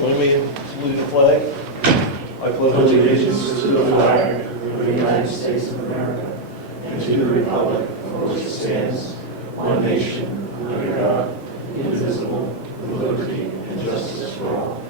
Join me in saluting the flag. I pledge allegiance to the flag of the United States of America and to the republic for which it stands, one nation, under God, indivisible, with liberty and justice for all.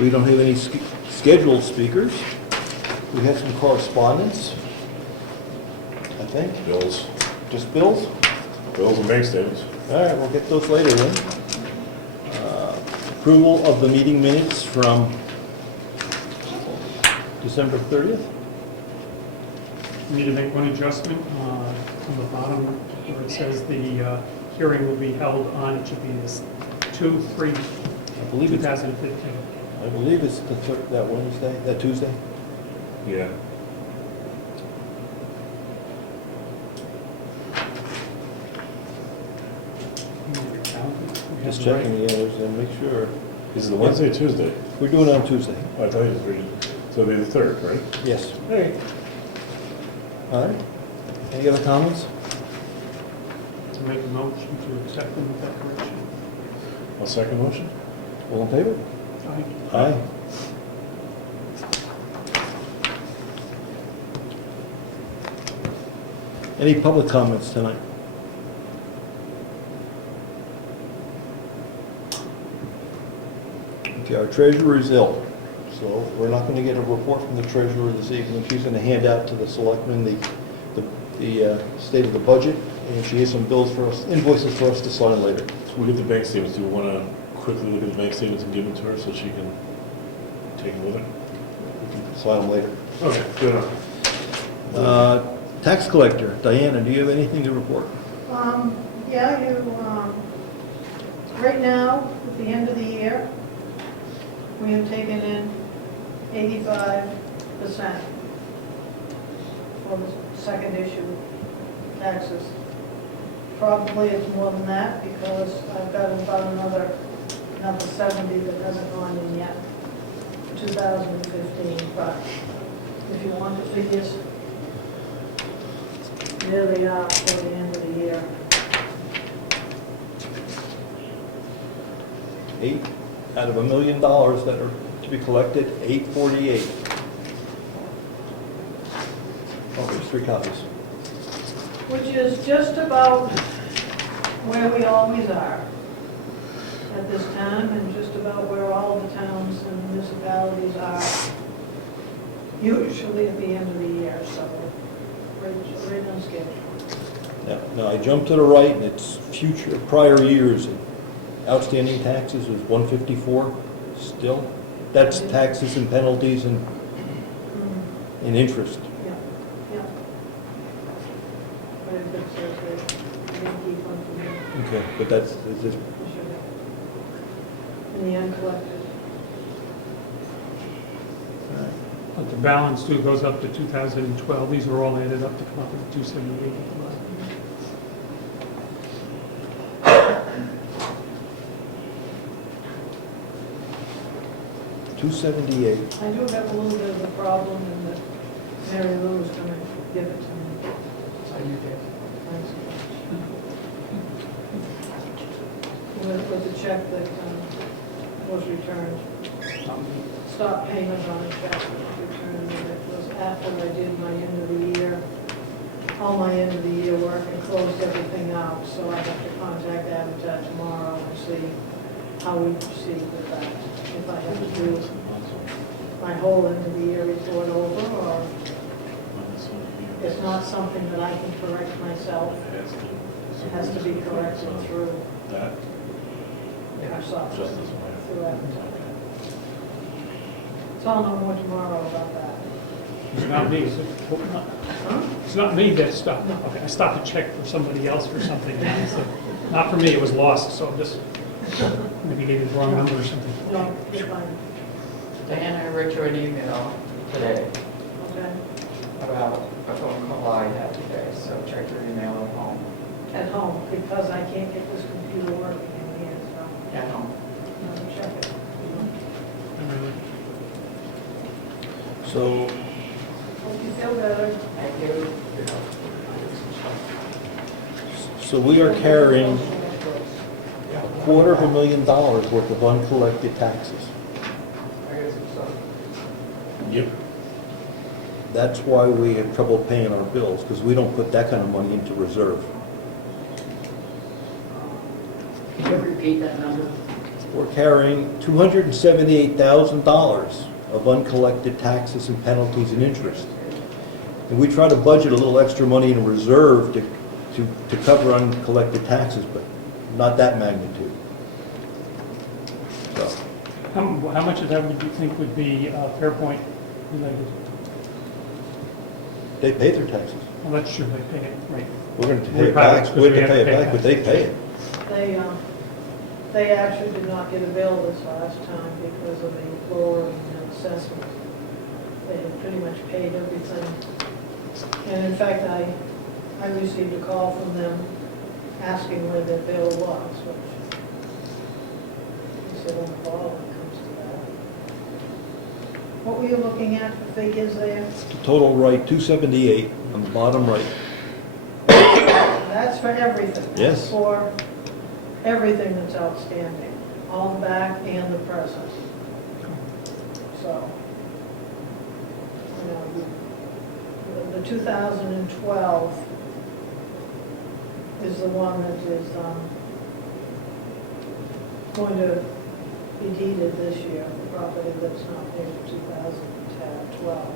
We don't have any scheduled speakers. We have some correspondence, I think. Bills. Just bills? Bills and bank statements. All right, we'll get those later then. Approval of the meeting minutes from December 30th. We need to make one adjustment on the bottom where it says the hearing will be held on, it should be this 2/3/2015. I believe it's that Wednesday, that Tuesday. Yeah. Just checking the others and make sure. Is it the Wednesday or Tuesday? We're doing it on Tuesday. Oh, I thought you was reading. So it'll be the 3rd, right? Yes. Hey. All right. Any other comments? To make a motion to accept them with that correction. I'll second motion. All in favor? Aye. Aye. Any public comments tonight? Okay, our treasurer is ill, so we're not going to get a report from the treasurer this evening. She's going to hand out to the selectmen the state of the budget, and she has some bills for us, invoices for us to sign later. So we'll get the bank statements. Do we want to quickly look at the bank statements and give them to her so she can take them with her? We can sign them later. Okay, good enough. Tax collector, Diana, do you have anything to report? Yeah, right now, at the end of the year, we have taken in 85% for the second issue taxes. Probably it's more than that because I've got about another 70 that hasn't gone in yet for 2015. But if you want the figures, there they are for the end of the year. 8 out of $1 million that are to be collected, 848. Oh, there's 3 copies. Which is just about where we always are at this time, and just about where all the towns and municipalities are usually at the end of the year, so right on schedule. Yeah, now I jumped to the right, and it's prior years. Outstanding taxes is 154 still. That's taxes and penalties and interest. Yeah, yeah. But if it says that, I didn't keep on to me. Okay, but that's, is this, In the uncollected. But the balance too goes up to 2012. These are all added up to come up with 278. 278. I do have a little bit of a problem in that Mary Lou is going to give it to me. So you did. Thanks. With the check that was returned. Stop payment on a check that was returned, and it was after I did my end of the year, all my end of the year work and closed everything out, so I have to contact Habitat tomorrow and see how we proceed with that. If I have to do my whole end of the year report over, or it's not something that I can correct myself. It has to be corrected through That? our software, Just as well. through Habitat. So I'll know more tomorrow about that. It's not me. It's not me that stopped. Okay, I stopped to check for somebody else for something. And I said, not for me, it was lost, so I'm just, maybe gave you the wrong number or something. No, you're fine. Diana, I wrote you an email today Okay. about a phone call I had today, so check your email at home. At home, because I can't get this computer working in here, so At home. I'll check it. So, Hope you feel better. Thank you. so we are carrying $250,000 worth of uncollected taxes. Yep. That's why we have trouble paying our bills, because we don't put that kind of money into reserve. Can you repeat that number? We're carrying $278,000 of uncollected taxes and penalties and interest. And we try to budget a little extra money in reserve to cover uncollected taxes, but not that magnitude. So, How much of that would you think would be Fairpoint related? they pay their taxes. Well, that's true, they pay it, right. We're going to We're pay it private, back, because we have we to pay it back, but they pay it. They actually did not get a bill this last time because of the lowering assessment. They had pretty much paid everything. And in fact, I received a call from them asking where their bill was, which he said on the ball when it comes to that. What were you looking at for figures there? The total right, 278 on the bottom right. That's for everything. That's Yes. for everything that's outstanding, all the back and the present. So, you know, the 2012 is the one that is going to be deeded this year, the property that's not paid for 2012.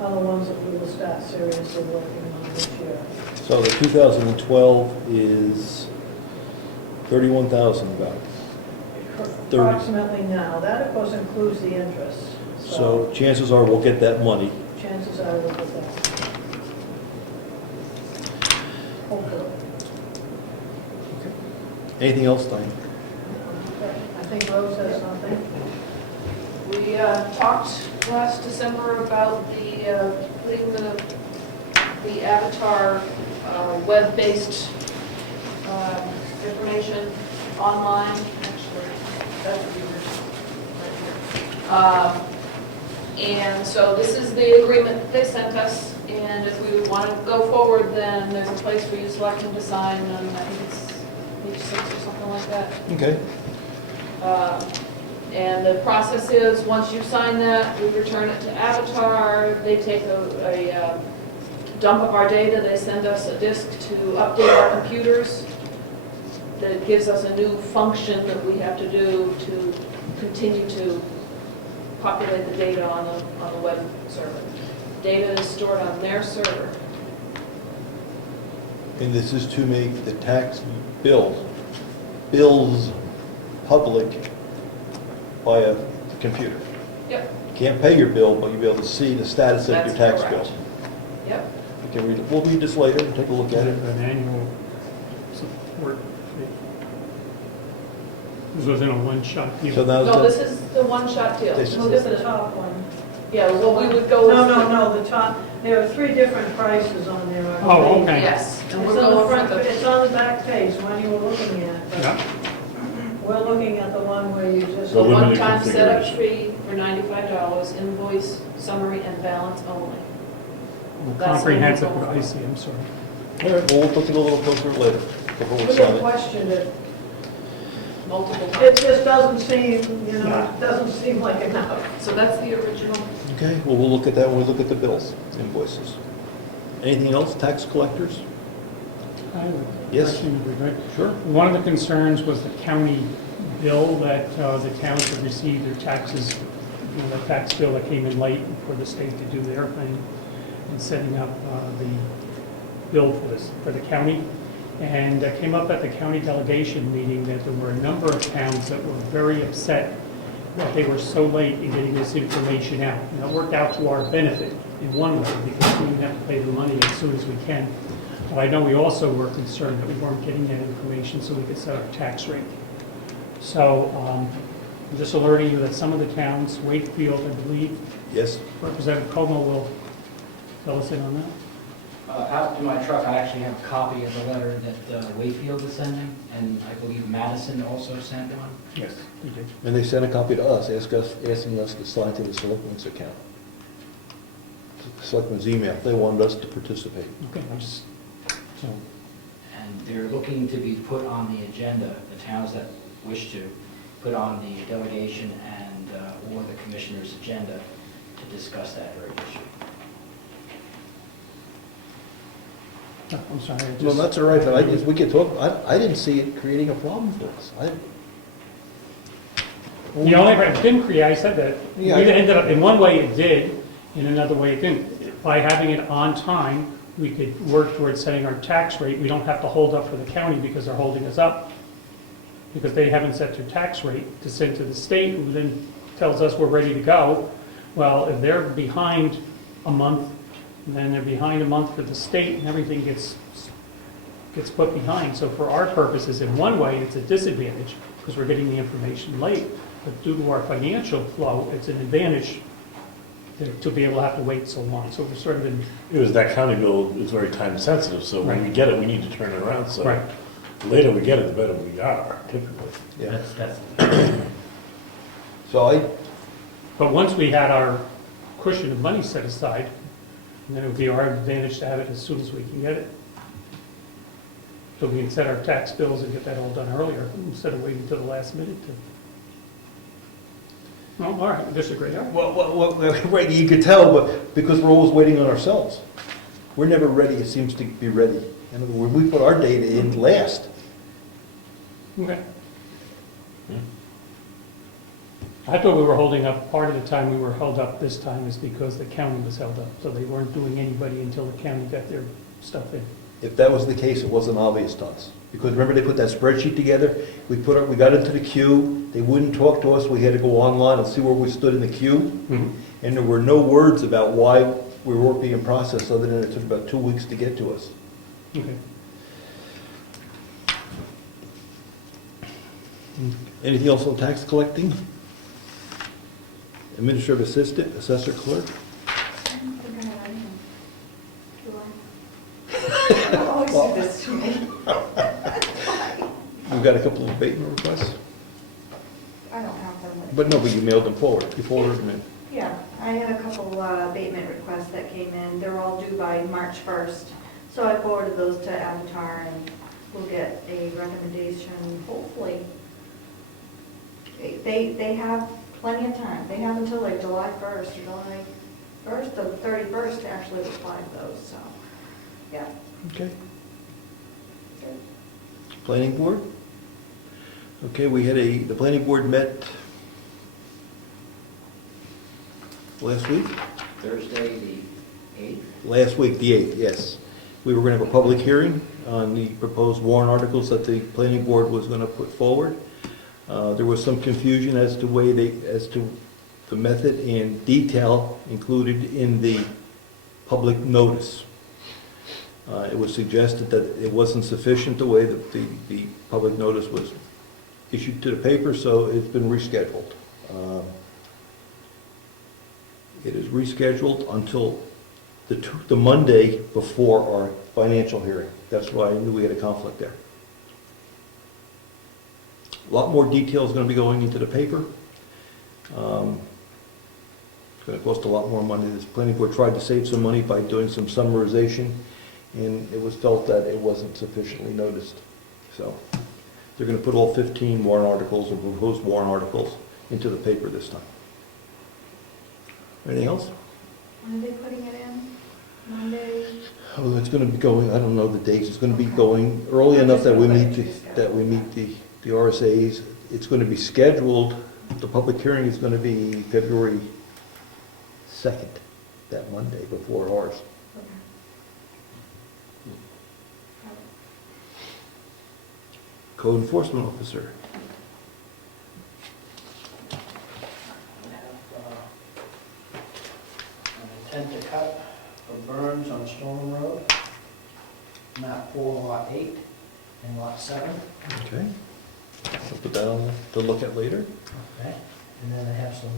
Other ones that we will start seriously working on this year. So the 2012 is 31,000 about. 30. Approximately now. That, of course, includes the interest. So chances are we'll get that money. Chances are we'll get that. Hopefully. Anything else, Diane? Okay. I think Rose has something. We talked last December about putting the Avatar web-based information online. Actually, that's the original right here. And so this is the agreement that they sent us, and if we want to go forward, then there's a place for you selectmen to sign, and I think it's page 6 or something like that. Okay. And the process is, once you sign that, we return it to Avatar. They take a dump of our data. They send us a disk to update our computers. That gives us a new function that we have to do to continue to populate the data on the web server. Data is stored on their server. And this is to make the tax bills public via the computer. Yep. You can't pay your bill, but you'll be able to see the status of your That's tax correct. bill. Yep. You can read it. We'll read this later and take a look at it. An annual support fee. This was in a one-shot deal. So now, No, this is the one-shot deal. This No, this is the top one. Yeah, well, we would go with. No, the top, there are 3 different prices on there, I Oh, believe. okay. Yes. It's And on we're the going front, for the. it's on the back page, one you were looking at. but Yeah. We're looking at the one where you just. The limited one-time setup configuration. fee for $95, invoice, summary, and balance only. That's Comprehensive, what I it's see, I'm sorry. all right, well, we'll take a little closer later before we We sign have it. questioned it. Multiple It times. just doesn't seem, it doesn't seem like enough. So that's the original. Okay, well, we'll look at that when we look at the bills, invoices. Anything else, tax collectors? I have a Yes. question, if we could. Sure. One of the concerns was the county bill that the towns have received their taxes, the tax bill that came in late for the state to do their thing and setting up the bill for the county. And it came up at the county delegation meeting that there were a number of towns that were very upset that they were so late in getting this information out. And it worked out to our benefit in one way because we didn't have to pay the money as soon as we can. But I know we also were concerned that we weren't getting that information so we could set our tax rate. So I'm just alerting you that some of the towns, Wakefield, I believe, Yes? Representative Comeau will fill us in on that. Out in my truck, I actually have a copy of the letter that Wakefield is sending, and I believe Madison also sent one. Yes, we did. And they sent a copy to us, asking us to sign to the selectmen's account. the selectmen's email. They wanted us to participate. Okay, I'm just, so, And they're looking to be put on the agenda, the towns that wish to, put on the delegation and, or the commissioner's agenda to discuss that very issue. I'm sorry, I Well, just, that's all right, but I guess we could talk, I didn't see it creating a problem for us. the only, it didn't create, I said that. It Yeah. ended up, in one way it did, in another way it didn't. By having it on time, we could work towards setting our tax rate. We don't have to hold up for the county because they're holding us up. Because they haven't set their tax rate to send to the state, who then tells us we're ready to go. Well, if they're behind a month, and then they're behind a month for the state, and everything gets put behind. So for our purposes, in one way, it's a disadvantage, because we're getting the information late. But due to our financial flow, it's an advantage to be able to have to wait so long. So we're sort of in, It was that county bill is very time sensitive, so when we get it, we need to turn it around, so. right. The later we get it, the better we are, typically. Yeah. That's, So But once we had our cushion of money set aside, then it would be our advantage to have it as soon as we can get it. So we can set our tax bills and get that all done earlier, instead of waiting until the last minute to. Well, all right, I disagree. All right. well, right, you could tell, but because we're always waiting on ourselves. We're never ready, it seems to be ready. In other words, we put our data in last. Okay. I thought we were holding up, part of the time we were held up this time is because the county was held up, so they weren't doing anybody until the county got their stuff in. If that was the case, it wasn't obvious to us. Because remember, they put that spreadsheet together, we got into the queue, they wouldn't talk to us, we had to go online and see where we stood in the queue. And there were no words about why we weren't being processed, other than it took about 2 weeks to get to us. Okay. Anything else on tax collecting? Administrative assistant, assessor clerk? Always do this to me. We've got a couple of abatement requests, I don't have them. but no, but you mailed them forward, you forwarded them in. Yeah, I had a couple abatement requests that came in. They're all due by March 1st. So I forwarded those to Avatar and we'll get a recommendation, hopefully. They have plenty of time. They have until like July 1st or July 1st to 31st to actually apply to those, so, yeah. Okay. Planning board? Okay, we had the planning board met last week? Thursday, the 8th. Last week, the 8th, yes. We were going to have a public hearing on the proposed warrant articles that the planning board was going to put forward. There was some confusion as to the method and detail included in the public notice. It was suggested that it wasn't sufficient the way that the public notice was issued to the paper, so it's been rescheduled. It is rescheduled until the Monday before our financial hearing. That's why I knew we had a conflict there. A lot more detail is going to be going into the paper. It's going to cost a lot more money. This planning board tried to save some money by doing some summarization, and it was felt that it wasn't sufficiently noticed. So they're going to put all 15 warrant articles or proposed warrant articles into the paper this time. Anything else? When are they putting it in? Monday? Oh, it's going to be going, I don't know the dates, it's going to be going early enough that we meet the RSAs. It's going to be scheduled, the public hearing is going to be February 2nd, that Monday before ours. Okay. Code enforcement officer. An intent to cut for berms on Stone Road, map 4, lot 8, and lot 7. Okay. I'll put that on to look at later. Okay. And then I have some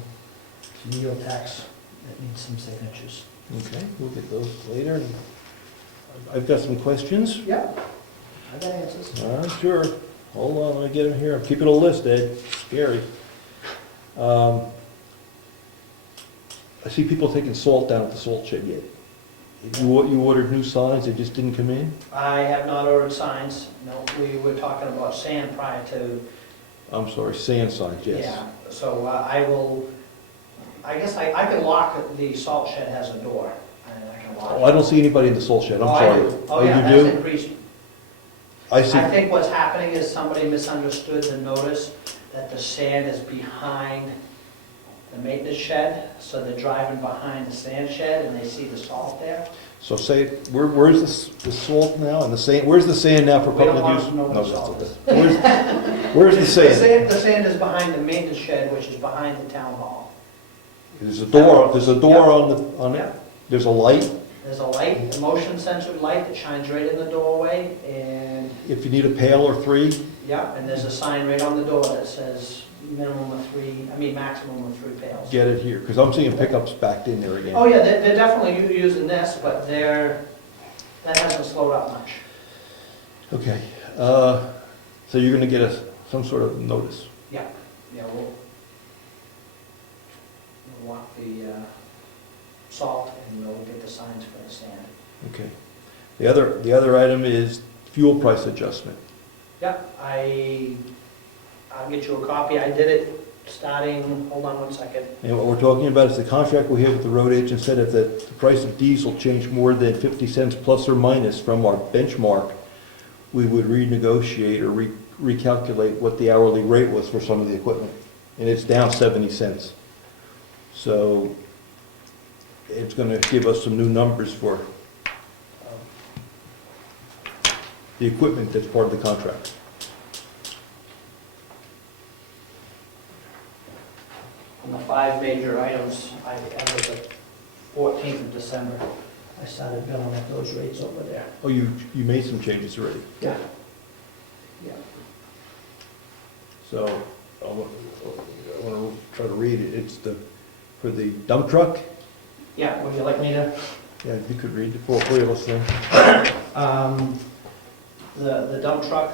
neotax that needs some signatures. Okay, we'll get those later. I've got some questions. Yeah, I got answers. Sure. Hold on, I get them here. I'm keeping a list, Ed. Scary. I see people taking salt down at the salt shed yet. You ordered new signs, they just didn't come in? I have not ordered signs, no, we were talking about sand prior to, I'm sorry, sand signs, yes. yeah. So I guess I can lock, the salt shed has a door, and I can lock it. Oh, I don't see anybody in the salt shed, I'm Oh, I sorry. do. Oh, yeah, you that's do? increased. I see, I think what's happening is somebody misunderstood the notice that the sand is behind the maintenance shed, so they're driving behind the sand shed and they see the salt there. so say, where's the salt now, and the sand, where's the sand now for We don't public want use? to know where No, the salt that's is. okay. Where's the sand? The sand is behind the maintenance shed, which is behind the town hall. There's a door on Yeah. it, there's a light, There's a light, a motion sensor light that shines right in the doorway, and, if you need a pail or three, yeah, and there's a sign right on the door that says maximum of 3 pails. get it here, because I'm seeing pickups backed in there again. Oh, yeah, they're definitely using this, but that hasn't slowed up much. Okay, so you're gonna get some sort of notice. Yeah, we'll lock the salt and we'll get the signs for the sand. Okay. The other item is fuel price adjustment. Yeah, I'll get you a copy. I did it starting, hold on one second. And what we're talking about is the contract we have with the road agent said if the price of diesel changed more than 50 cents plus or minus from our benchmark, we would renegotiate or recalculate what the hourly rate was for some of the equipment. And it's down 70 cents. So it's going to give us some new numbers for the equipment that's part of the contract. On the 5 major items, as of the 14th of December, I started billing at those rates over there. Oh, you made some changes already. Yeah. Yeah. So I want to try to read it. It's for the dump truck. Yeah, would you like me to? Yeah, if you could read it for you, listening. The dump truck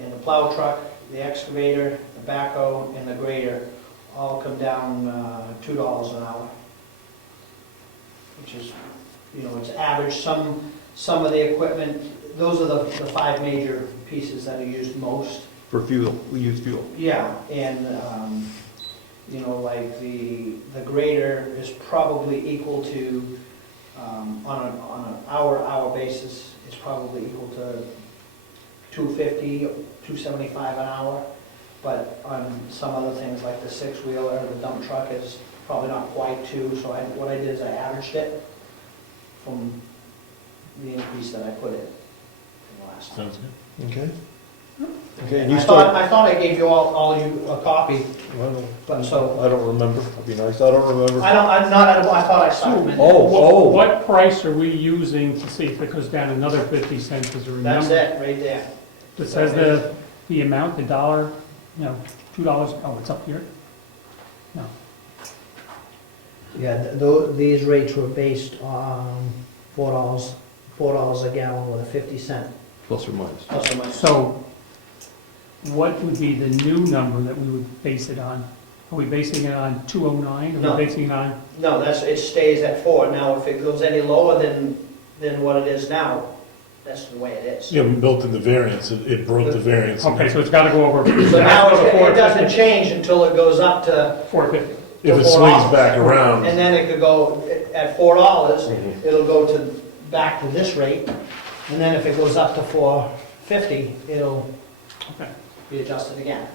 and the plow truck, the excavator, the backhoe, and the grader all come down $2 an hour, which is, it's average. Some of the equipment, those are the 5 major pieces that are used most. For fuel, we use fuel. Yeah, and, like the grader is probably equal to, on an hour basis, it's probably equal to $2.50, $2.75 an hour. But on some other things like the 6-wheeler, the dump truck is probably not quite 2, so what I did is I averaged it from the increase that I put in the last time. Sounds good. Okay. Okay, and you I start. thought I gave you all you a copy, Well, but so, I don't remember. That'd be nice. I don't remember. I thought I saw them in there. Oh. What price are we using to see if it goes down another 50 cents as a That's number? it, right there. It says the amount, the dollar, $2, oh, it's up here? No. Yeah, these rates were based on $4 a gallon with a 50-cent. Plus or minus. Plus or minus. So what would be the new number that we would base it on? Are we basing it on 209? Are No. we basing it on, No, it stays at 4. Now, if it goes any lower than what it is now, that's the way it is. Yeah, we built in the variance, it broke the variance. okay, so it's got to go over. So now it 450. doesn't change until it goes up to 450. If it swings back around, And then it could go, at $4, Mhm. it'll go back to this rate, and then if it goes up to $4.50, it'll Okay. be adjusted again.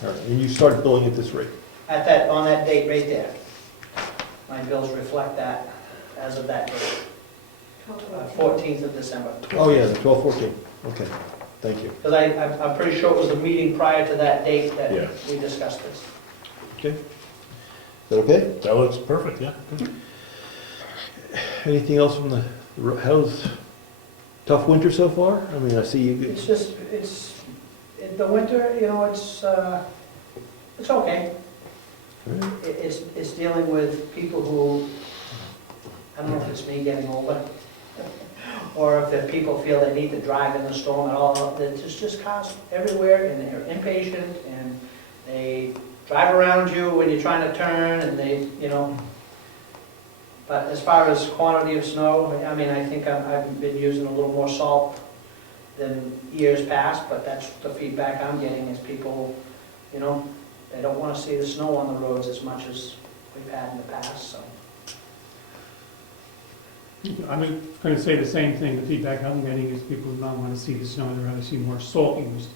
All right, and you started billing at this rate. On that date right there. My bills reflect that as of that date, 14th of December. Oh, yeah, the 12/14. Okay, thank you. Because I'm pretty sure it was the meeting prior to that date that Yeah. we discussed this. Okay. Is that okay? that looks perfect, yeah. Good. Anything else from how's tough winter so far? I mean, I see you. It's just, the winter, it's okay. It's dealing with people who, I don't know if it's me getting older, or if the people feel they need to drive in the storm at all. There's just cars everywhere, and they're impatient, and they drive around you when you're trying to turn and they, you know. But as far as quantity of snow, I mean, I think I've been using a little more salt than years past, but that's the feedback I'm getting is people, you know, they don't want to see the snow on the roads as much as we've had in the past, so. I'm going to say the same thing. The feedback I'm getting is people do not want to see the snow, they'd rather see more salt used.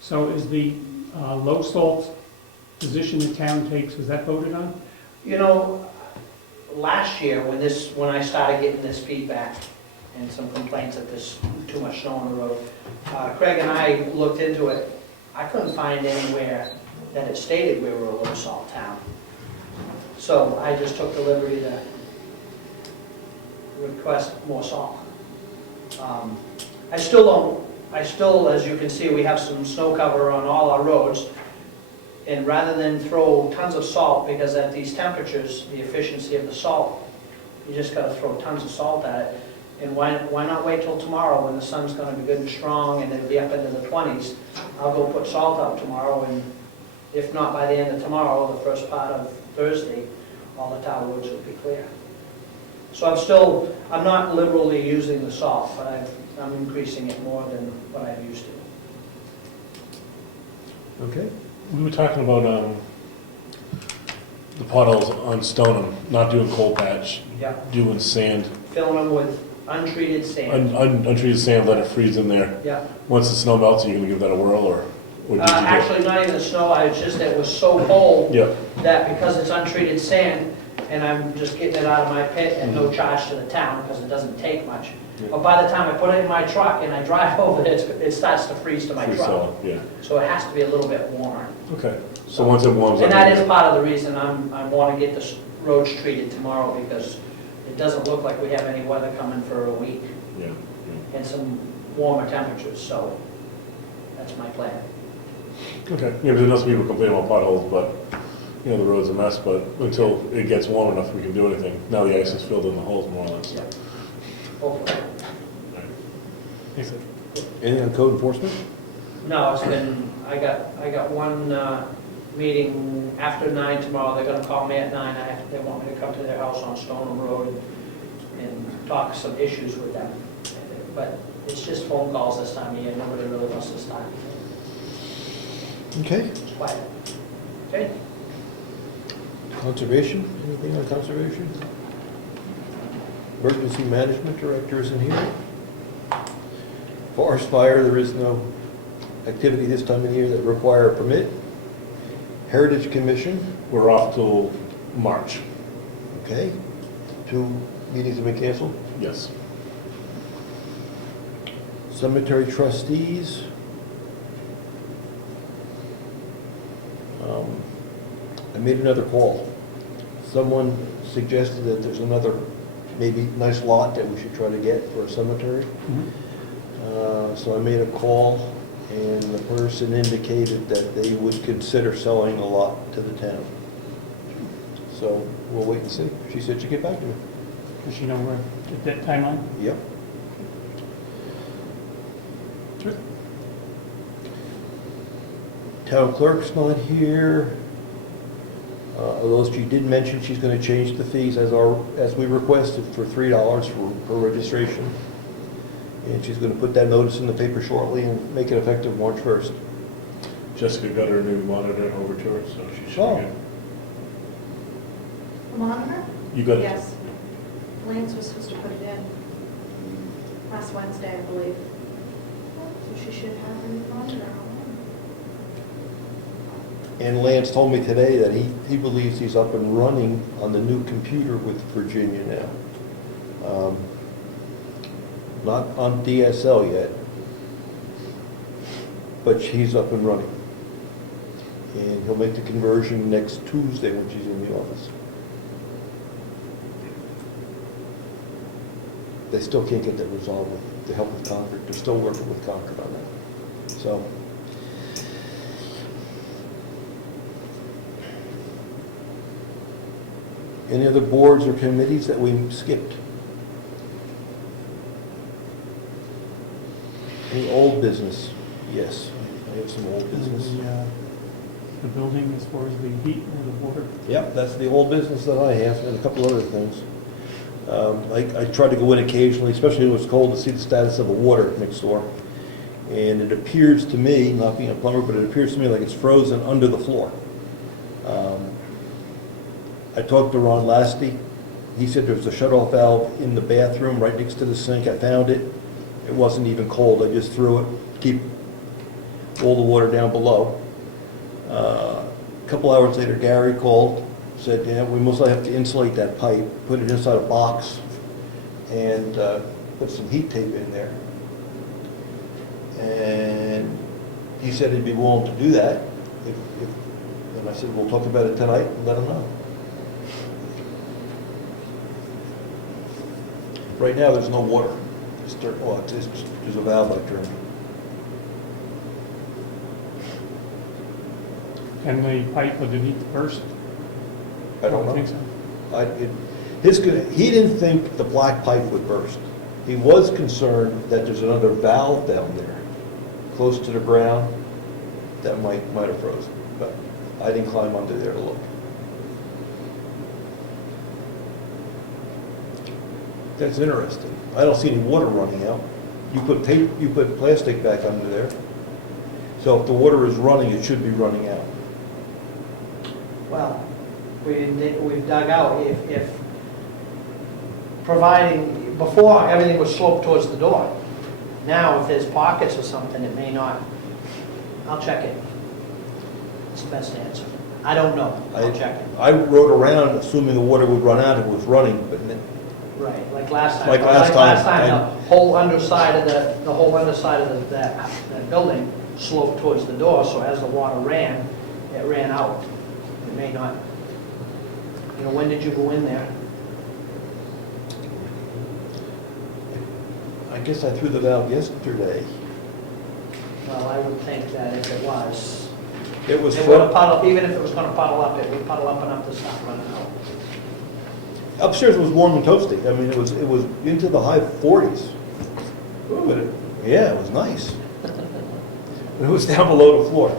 So is the low salt position the town takes, was that voted on? You know, last year, when I started getting this feedback and some complaints that there's too much snow on the road, Craig and I looked into it. I couldn't find anywhere that it stated we were a low salt town. So I just took the liberty to request more salt. I still, as you can see, we have some snow cover on all our roads. And rather than throw tons of salt, because at these temperatures, the efficiency of the salt, you just gotta throw tons of salt at it. And why not wait till tomorrow when the sun's gonna be good and strong and it'll be up into the 20s? I'll go put salt out tomorrow, and if not by the end of tomorrow, the first part of Thursday, all the town roads will be clear. So I'm not liberally using the salt, but I'm increasing it more than what I've used to. Okay. We were talking about the potholes on Stoneham, not doing coal patch, Yeah. doing sand, Filling them with untreated sand. untreated sand, let it freeze in there. Yeah. Once the snow melts, are you gonna give that a whirl, or what did you do? Actually, not even the snow, it was so cold Yeah, that because it's untreated sand, and I'm just getting it out of my pit at no charge to the town, because it doesn't take much. Yeah. But by the time I put it in my truck and I drive over it, it starts to freeze to my freeze truck. solid, yeah, So it has to be a little bit warmer. okay. So once it warms up. And that is part of the reason I want to get the roads treated tomorrow, because it doesn't look like we have any weather coming for a week Yeah, and some warmer temperatures, so that's my plan. yeah. Okay, yeah, there's enough people complaining about potholes, but, you know, the road's a mess, but until it gets warm enough, we can do anything. Now the ice is filled in the holes more or less. Yeah. Hopefully. Thanks, Ed. Anything on code enforcement? No, it's been, I got one meeting after 9 tomorrow. They're gonna call me at 9. They want me to come to their house on Stoneham Road and talk some issues with them. But it's just phone calls this time of year. Nobody really wants to start. Okay. It's quiet. Okay? Conservation, anything on conservation? Emergency management director isn't here. Forest fire, there is no activity this time of year that require a permit. Heritage Commission, We're off till March, okay. 2 meetings have been canceled. yes. Cemetery trustees. I made another call. Someone suggested that there's another maybe nice lot that we should try to get for a cemetery. So I made a call, and the person indicated that they would consider selling a lot to the town. So we'll wait and see. She said she'd get back to me. Does she know where, at that timeline? Yep. Sure. Town clerk's not here. Although she did mention she's going to change the fees as we requested for $3 for registration. And she's going to put that notice in the paper shortly and make it effective March 1st. Jessica got her new monitor over to her, so she should Oh. be good. The monitor? You got it? Yes. Lance was supposed to put it in last Wednesday, I believe. So she should have a new monitor. And Lance told me today that he believes he's up and running on the new computer with Virginia now. Not on DSL yet, but he's up and running. And he'll make the conversion next Tuesday when she's in the office. They still can't get that resolved with the help of Concord. They're still working with Concord on that. So. Any other boards or committees that we skipped? Any old business? Yes, I have some old business. the building as far as the heat or the water? Yep, that's the old business that I have, and a couple other things. I try to go in occasionally, especially when it's cold, to see the status of the water next door. And it appears to me, not being a plumber, but it appears to me like it's frozen under the floor. I talked to Ron Lasty. He said there's a shut-off valve in the bathroom right next to the sink. I found it. It wasn't even cold. I just threw it, keep all the water down below. A couple hours later, Gary called, said, yeah, we most likely have to insulate that pipe, put it inside a box, and put some heat tape in there. And he said he'd be willing to do that. And I said, we'll talk about it tonight and let him know. Right now, there's no water. There's a valve I turned. And the pipe underneath burst? I don't know. think so. He didn't think the black pipe would burst. He was concerned that there's another valve down there, close to the ground, that might have frozen. But I didn't climb under there to look. That's interesting. I don't see any water running out. You put plastic back under there. So if the water is running, it should be running out. Well, we've dug out, if, providing, before, everything was sloped towards the door. Now, if there's pockets or something, it may not. I'll check it. It's the best answer. I don't know. I'll check it. I rode around assuming the water would run out. It was running, but Right, like last time. Like last time. The whole underside of that building sloped towards the door, so as the water ran, it ran out. It may not. You know, when did you go in there? I guess I threw the valve yesterday. Well, I would think that if it was, It was it would have puddled, even if it was gonna puddle up, it would puddle up enough to stop running out. Upstairs was warm and toasty. I mean, it was into the high 40s. But yeah, it was nice. It was down below the floor.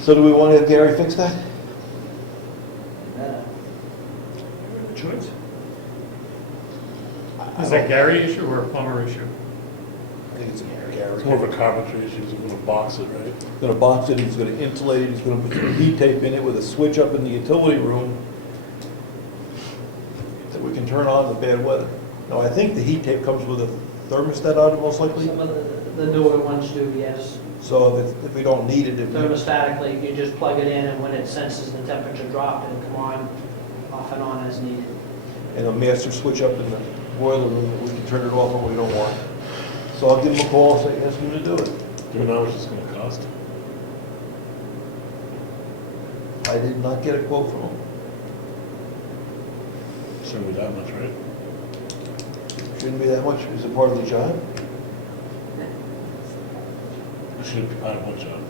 So do we want to have Gary fix that? Choice. Is that Gary issue or a plumber issue? I think it's a Gary. It's more of a carpentry issue, he's gonna box it, right? He's going to box it, he's going to insulate it, he's going to put some heat tape in it with a switch up in the utility room that we can turn on in the bad weather. Now, I think the heat tape comes with a thermostat on it most likely. Some of the newer ones do, yes. So if we don't need it, Thermostatically, you just plug it in, and when it senses the temperature drop, it'll come on, off and on as needed. and a master switch up in the boiler room that we can turn it off when we don't want. So I'll give him a call and say, ask him to do it. Do you know how much it's gonna cost? I did not get a quote from him. Shouldn't be that much, right? Shouldn't be that much. Is it part of the job? It shouldn't be part of what job?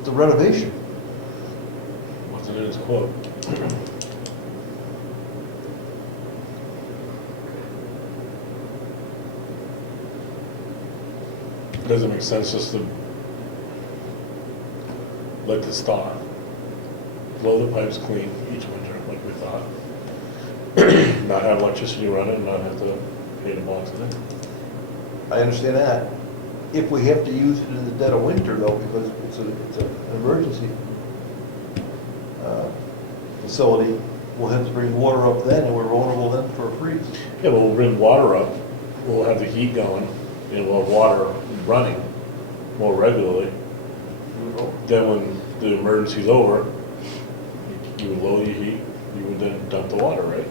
It's a renovation. What's it in his quote? Does it make sense just to let this thaw? Blow the pipes clean each winter, like we thought. Not have electricity running, and not have to pay to box it in. I understand that. If we have to use it in the dead of winter though, because it's an emergency facility, we'll have to bring water up then, and we're vulnerable then for a freeze. Yeah, but we'll bring water up, we'll have the heat going, and we'll have water running more regularly. Then when the emergency's over, you would lower your heat, you would then dump the water, right?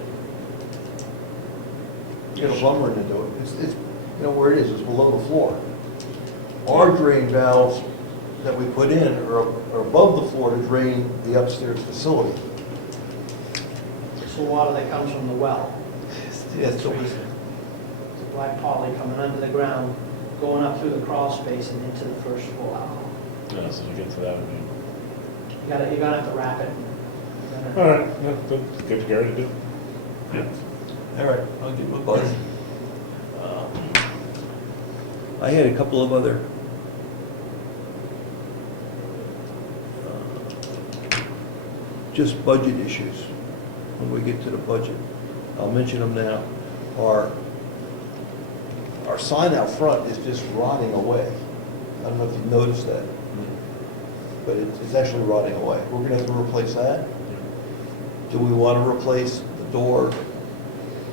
Get a plumber to do it. It's, you know where it is, it's below the floor. Our drain valves that we put in are above the floor to drain the upstairs facility. It's the water that comes from the well. Yes, so It's black poly coming under the ground, going up through the crawl space and into the first floor. Yeah, so to get to that, I mean. You're gonna have to wrap it. All right, yeah, good, get Gary to do. Yeah. all right, I'll give him a buzz. I had a couple of other just budget issues when we get to the budget. I'll mention them now. Our sign out front is just rotting away. I don't know if you've noticed that, but it's actually rotting away. We're gonna have to replace that. Do we want to replace the door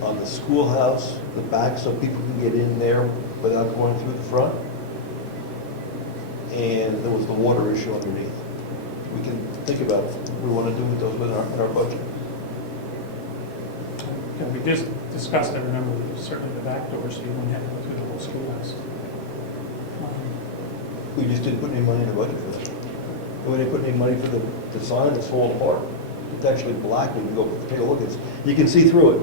on the schoolhouse, the back, so people can get in there without going through the front? And there was the water issue underneath. We can think about what we want to do with those in our budget. Yeah, we just discussed, I remember, certainly the back door, so you wouldn't have to go through the whole schoolhouse. We just didn't put any money in the budget for that. We didn't put any money for the sign that's falling apart. It's actually black when you go take a look. You can see through it.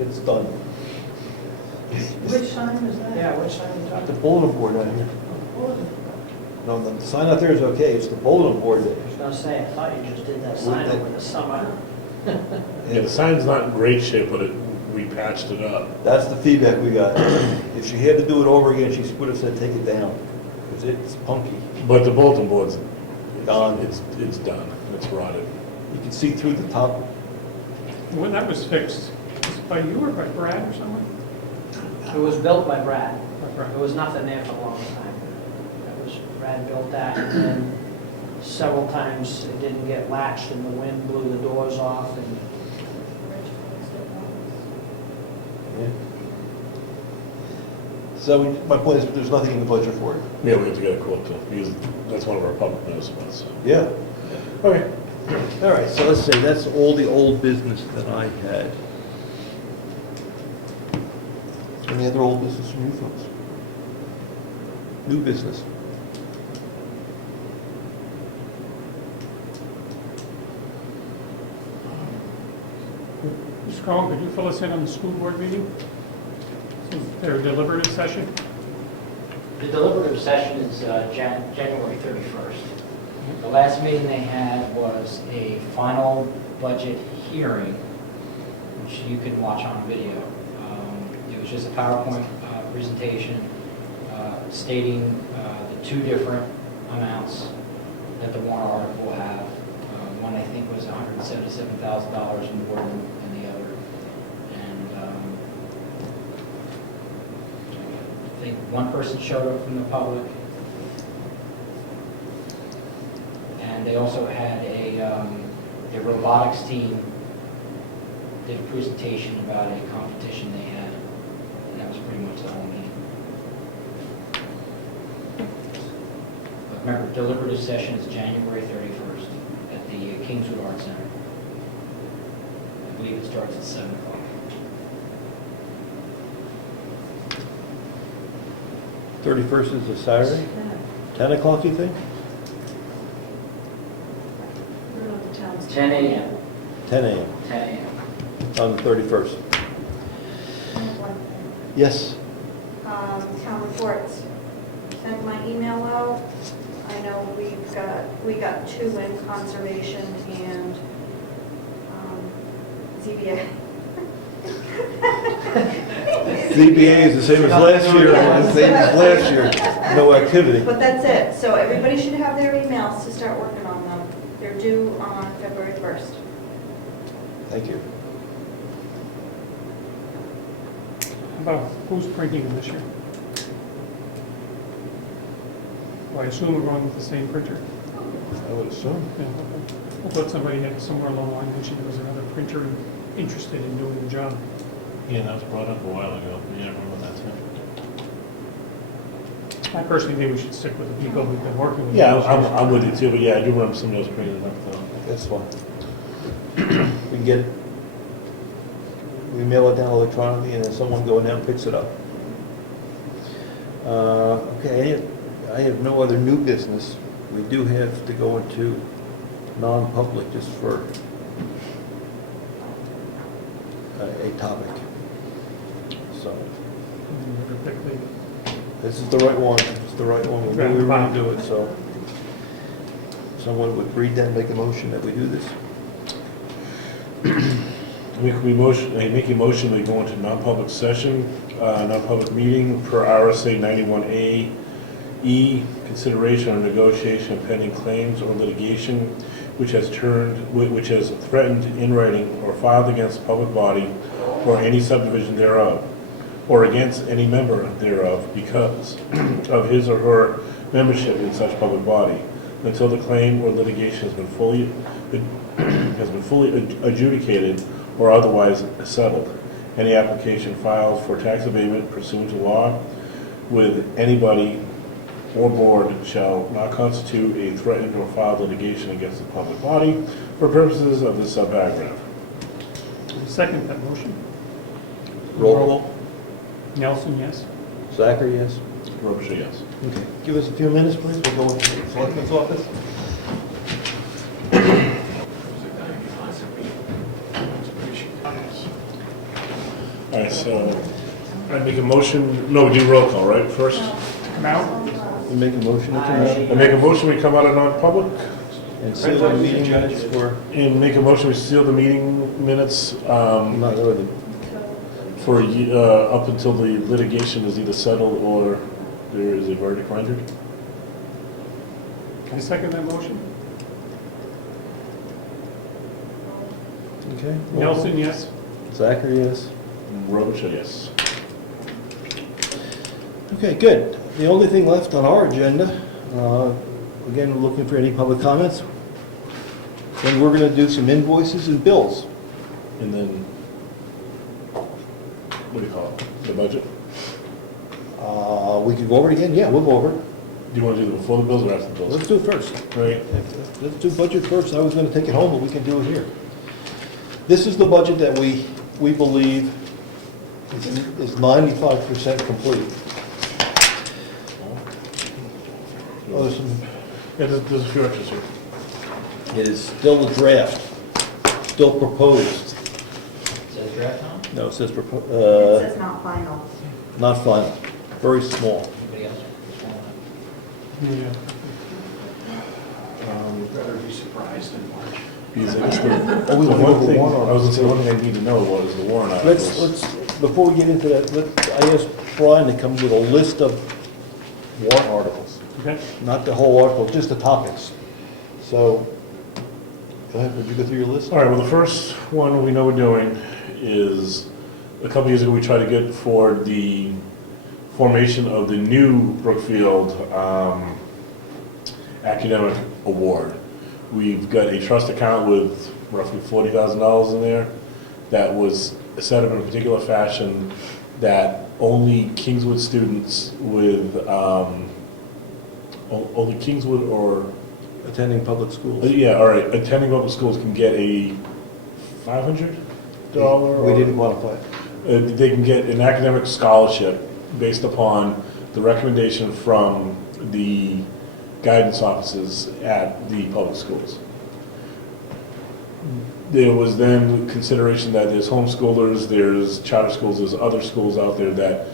It's done. Which sign is that? Yeah, which sign are you The talking bulletin board out here. No, the sign out there is okay. It's the bulletin board that. I was gonna say, I thought you just did that sign over the summer. Yeah, the sign's not in great shape, but we patched it up. That's the feedback we got. If she had to do it over again, she would have said, take it down, because it's punky. But the bulletin board's Done. It's done, it's rotted. You can see through the top. When that was fixed, was it by you or by Brad or someone? It was built by Brad. By Brad. There was nothing there for a long time. That was, Brad built that, and then several times it didn't get latched and the wind blew the doors off and Yeah. So my point is, there's nothing in the budget for it. Yeah, we have to get a quote too, because that's one of our public notice ones, so. Yeah. Okay. All right, so let's say that's all the old business that I had. Any other old business from you folks? New business? Mr. Cohen, could you fill us in on the school board meeting? Their deliberative session? The deliberative session is January 31st. The last meeting they had was a final budget hearing, which you can watch on video. It was just a PowerPoint presentation stating the two different amounts that the warrant article will have. One, I think, was $177,000 more than the other. And I think one person showed up from the public. And they also had a robotics team did a presentation about a competition they had. And that was pretty much the whole meeting. But remember, deliberative session is January 31st at the Kingswood Art Center. I believe it starts at 7 o'clock. 31st is a Saturday? 10 o'clock, you think? We're not the town's. 10 a.m. 10 a.m. 10 a.m. on the 31st. One thing. Yes? Town reports. Sent my email out. I know we got 2 in conservation and ZBA. ZBA is the same as last year, no activity. But that's it. So everybody should have their emails to start working on them. They're due on February 1st. Thank you. How about who's printing them this year? Well, I assume we're going with the same printer. I would assume. Yeah, okay. I thought somebody had somewhere along the line mentioned there was another printer interested in doing the job. Yeah, that was brought up a while ago, yeah, I remember that too. I personally think we should stick with the people who've been working with. Yeah, those I'm, years. I'm with you too, but yeah, I do remember some of those printed up though. That's fine. We can get, we mail it down electronically and then someone going down picks it up. Okay, I have no other new business. We do have to go into non-public just for a topic. So, this is the right one, it's the right one, we knew we were going to do it, so. Someone would read that and make a motion that we do this? I make a motion, we go into non-public session, non-public meeting per RSA 91A E, consideration or negotiation of pending claims or litigation which has threatened in writing or filed against a public body or any subdivision thereof, or against any member thereof because of his or her membership in such public body, until the claim or litigation has been fully adjudicated or otherwise settled. Any application filed for tax abatement pursuant to law with anybody or board shall not constitute a threatened or filed litigation against the public body for purposes of this subparagraph. Second that motion. Roll call. Nelson, yes. Zachary, yes. Robichaud, yes. Okay, give us a few minutes, please. We'll go into the selectman's office. All right, so I make a motion, no, we do roll call, right, first? Come out. We make a motion to come out I make a motion, we come out of non-public, and seal the meeting minutes for, and make a motion, we seal the meeting minutes not really, for, up until the litigation is either settled or there is a verdict rendered. I second that motion. okay? Nelson, yes. Zachary, yes. Robichaud, yes. Okay, good. The only thing left on our agenda, again, we're looking for any public comments. Then we're going to do some invoices and bills. And then, what do you call it, the budget? We can go over it again? Yeah, we'll go over it. Do you want to do it before the bills or after the bills? Let's do it first. Right. Let's do budget first. I was going to take it home, but we can do it here. This is the budget that we believe is 95% complete. Oh, there's some- Yeah, there's a few extras here. It is still a draft, still proposed. Says draft on? No, it says It proposed, says not final. not final, very small. Anybody else? Yeah. Better be surprised in March. Because I guess the, Oh, we the went one over thing, warrant I was gonna say, articles. one thing I need to know was the warrant Let's, articles. before we get into that, I asked Brian to come with a list of warrant articles, Okay. not the whole article, just the topics. So, go ahead, would you go through your list? All right, well, the first one we know we're doing is, a couple years ago, we tried to get for the formation of the new Brookfield Academic Award. We've got a trust account with roughly $40,000 in there that was set up in a particular fashion that only Kingswood students with, only Kingswood or, Attending public schools. yeah, all right, attending public schools can get a $500? We didn't quantify it. They can get an academic scholarship based upon the recommendation from the guidance offices at the public schools. There was then consideration that there's homeschoolers, there's charter schools, there's other schools out there that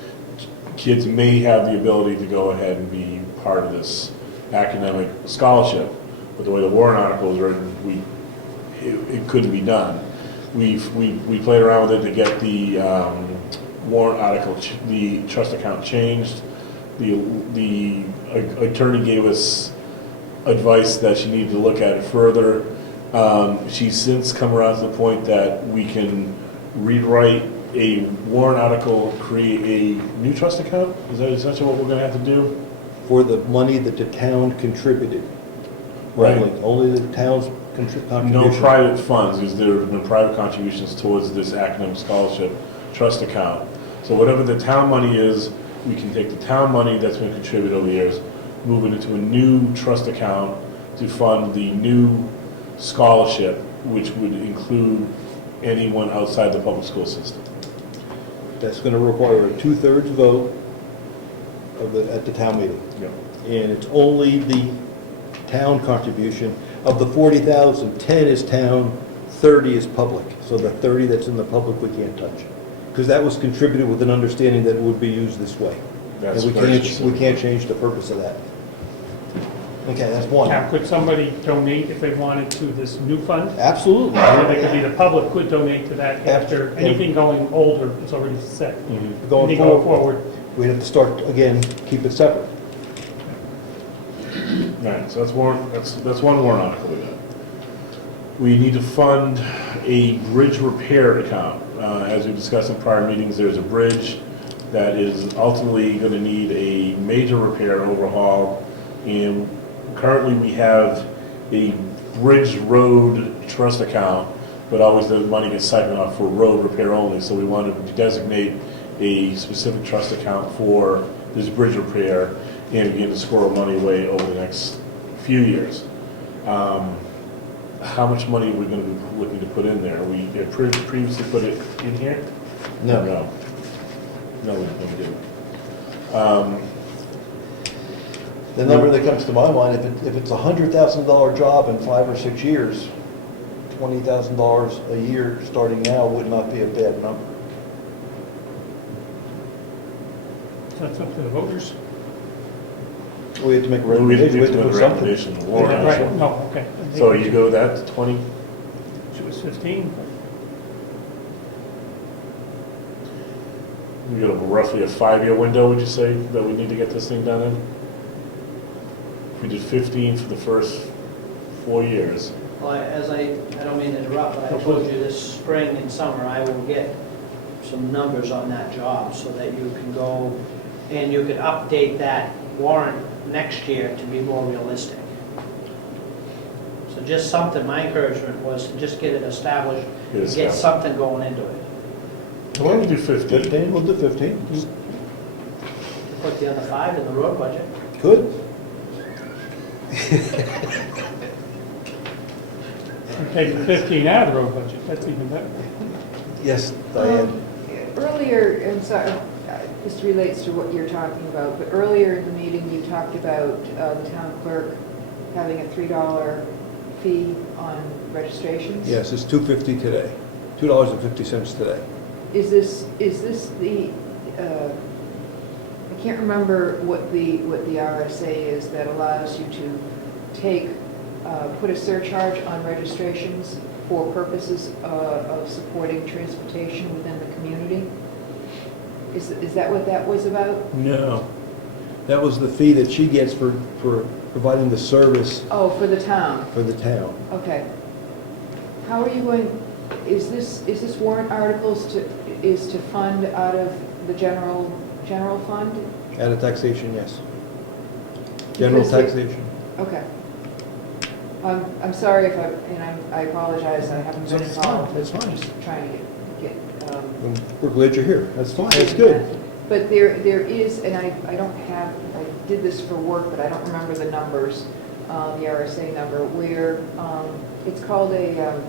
kids may have the ability to go ahead and be part of this academic scholarship. But the way the warrant article is written, it couldn't be done. We played around with it to get the warrant article, the trust account changed. The attorney gave us advice that she needed to look at it further. She's since come around to the point that we can rewrite a warrant article, create a new trust account? Is that essentially what we're gonna have to do? For the money that the town contributed. Right. Only the town's contribution. No private funds, because there have been private contributions towards this academic scholarship trust account. So whatever the town money is, we can take the town money that's been contributed over the years, move it into a new trust account to fund the new scholarship, which would include anyone outside the public school system. That's going to require a 2/3 vote at the town meeting. Yeah. And it's only the town contribution. Of the 40,000, 10 is town, 30 is public. So the 30 that's in the public, we can't touch. Because that was contributed with an understanding that it would be used this way. That's And very we specific. can't change the purpose of that. Okay, that's one. Now, could somebody donate if they wanted to this new fund? Absolutely. Or they could be, the public could donate to that after After- anything going older is already set. Mhm. Going Anything going forward, forward. we'd have to start, again, keep it separate. All right, so that's one warrant article we got. we need to fund a bridge repair account. As we discussed in prior meetings, there's a bridge that is ultimately going to need a major repair overhaul. And currently we have a bridge road trust account, but always the money gets siphoned off for road repair only. So we want to designate a specific trust account for this bridge repair and begin to squirrel money away over the next few years. How much money are we going to be looking to put in there? We had previously put it in here? No. No, we didn't. The number that comes to my mind, if it's a $100,000 job in 5 or 6 years, $20,000 a year starting now would not be a bad number. That's up to the voters. We have to make a We have recommendation, we to have to put put a something. recommendation in the warrant. Right, no, okay. So you go that to 20? It was 15. We got roughly a 5-year window, would you say, that we need to get this thing done in? If we did 15 for the first 4 years. Well, I don't mean to interrupt, but I told you this spring and summer, I will get some numbers on that job so that you can go and you can update that warrant next year to be more realistic. So just something, my encouragement was to just get it established, get something going into it. So why don't we do 15? 15, we'll do 15. Put the other 5 in the road budget. Good. Take the 15 out of the road budget, that's even better. Yes, Diane. Earlier, I'm sorry, this relates to what you're talking about, but earlier in the meeting, you talked about the town clerk having a $3 fee on registrations. Yes, it's $2.50 today, $2.50 today. Is this the, I can't remember what the RSA is that allows you to take, put a surcharge on registrations for purposes of supporting transportation within the community? Is that what that was about? No. That was the fee that she gets for providing the service Oh, for the town? for the town. Okay. How are you going, is this warrant articles to fund out of the general fund? Out of taxation, yes. General Because it- taxation. Okay. I'm sorry if I apologize, I haven't been It's fine, involved. it's fine. I'm just trying to get. We're glad you're here. That's fine, that's good. But there is, and I don't have, I did this for work, but I don't remember the numbers, the RSA number, where it's called a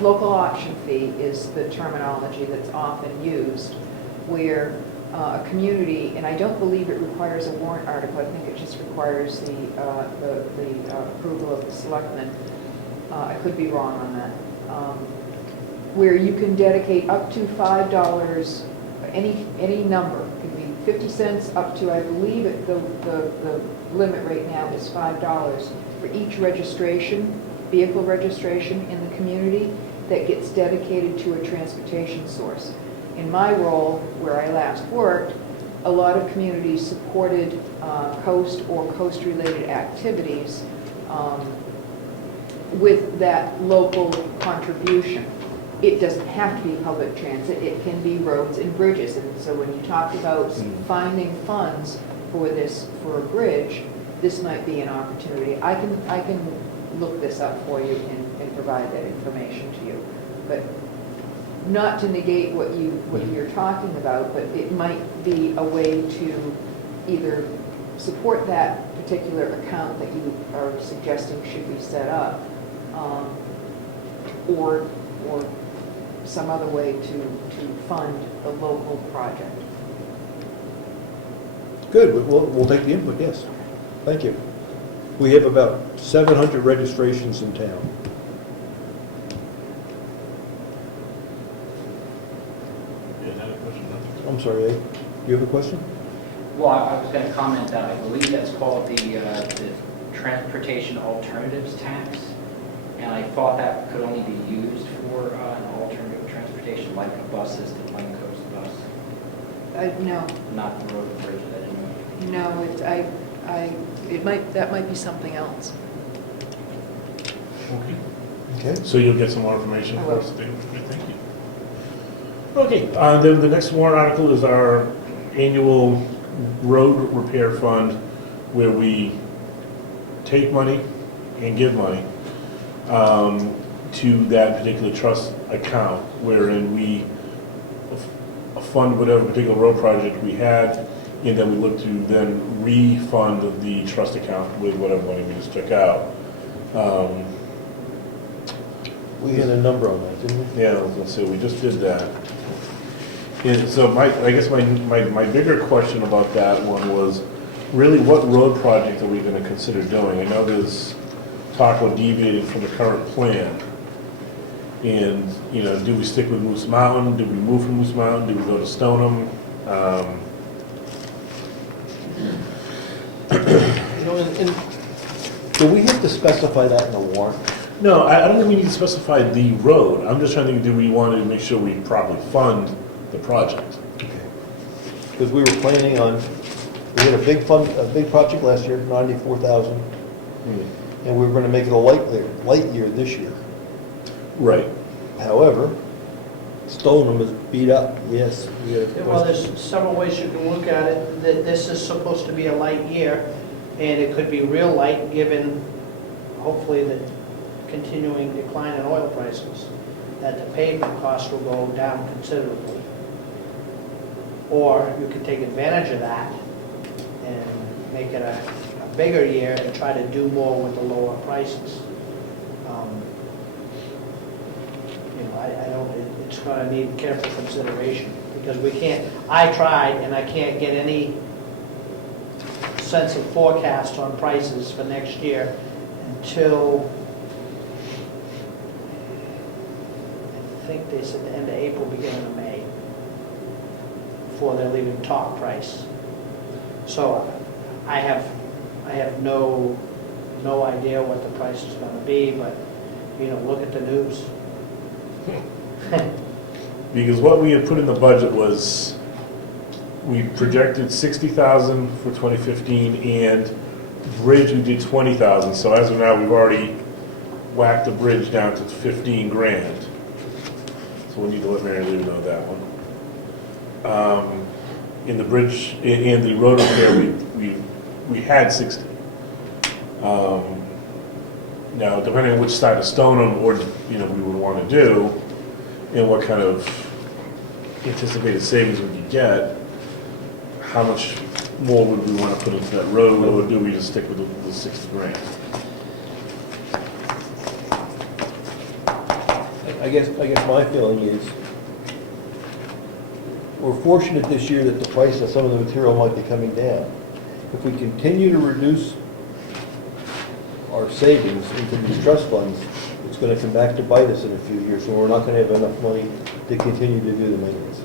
local option fee is the terminology that's often used, where a community, and I don't believe it requires a warrant article, I think it just requires the approval of the selectmen. I could be wrong on that. Where you can dedicate up to $5, any number, it could be 50 cents up to, I believe the limit right now is $5 for each registration, vehicle registration in the community that gets dedicated to a transportation source. In my role, where I last worked, a lot of communities supported coast or coast-related activities with that local contribution. It doesn't have to be public transit, it can be roads and bridges. And so when you talk about finding funds for this, for a bridge, this might be an opportunity. I can look this up for you and provide that information to you. But not to negate what you're talking about, but it might be a way to either support that particular account that you are suggesting should be set up, or some other way to fund a local project. Good, we'll take the input, yes. Thank you. We have about 700 registrations in town. I'm sorry, Ed, you have a question? Well, I was going to comment that I believe that's called the Transportation Alternatives Tax, and I thought that could only be used for an alternative transportation, like a bus system, like a coast bus, No, not the road and bridge, I didn't know. no, that might be something else. Okay. Okay. So you'll get some more information I for will. us, David. Okay, thank you. Okay, then the next warrant article is our annual road repair fund, where we take money and give money to that particular trust account, wherein we fund whatever particular road project we had, and then we look to then refund the trust account with whatever money we just took out. We had a number on that, didn't we? Yeah, let's see, we just did that. And so I guess my bigger question about that one was, really what road project are we gonna consider doing? I know there's talk about deviating from the current plan. And, you know, do we stick with Moose Mountain? Do we move from Moose Mountain? Do we go to Stoneham? You know, and do we have to specify that in the warrant? No, I don't think we need to specify the road. I'm just trying to think, do we want to make sure we properly fund the project? Because we were planning on, we had a big project last year, 94,000, and we were gonna make it a light year this year. Right. However, Stoneham is beat up, yes. we got a Well, question. there's several ways you can look at it, that this is supposed to be a light year, and it could be real light, given hopefully the continuing decline in oil prices, that the pavement cost will go down considerably. Or you could take advantage of that and make it a bigger year and try to do more with the lower prices. You know, I don't, it's gonna need careful consideration, because we can't, I tried and I can't get any sense of forecast on prices for next year until, I think they said the end of April, beginning of May, before they'll even talk price. So I have no idea what the price is gonna be, but, you know, look at the news. Because what we had put in the budget was, we projected 60,000 for 2015, and bridge we did 20,000. So as of now, we've already whacked the bridge down to 15 grand. So we need to let Mary Lou know that one. In the bridge, in the road repair, we had 60. Now, depending on which side of Stoneham or, you know, we would want to do, and what kind of anticipated savings we could get, how much more would we want to put into that road, or do we just stick with the 60 grand? I guess my feeling is, we're fortunate this year that the price of some of the material might be coming down. If we continue to reduce our savings into these trust funds, it's going to come back to bite us in a few years, so we're not going to have enough money to continue to do the maintenance.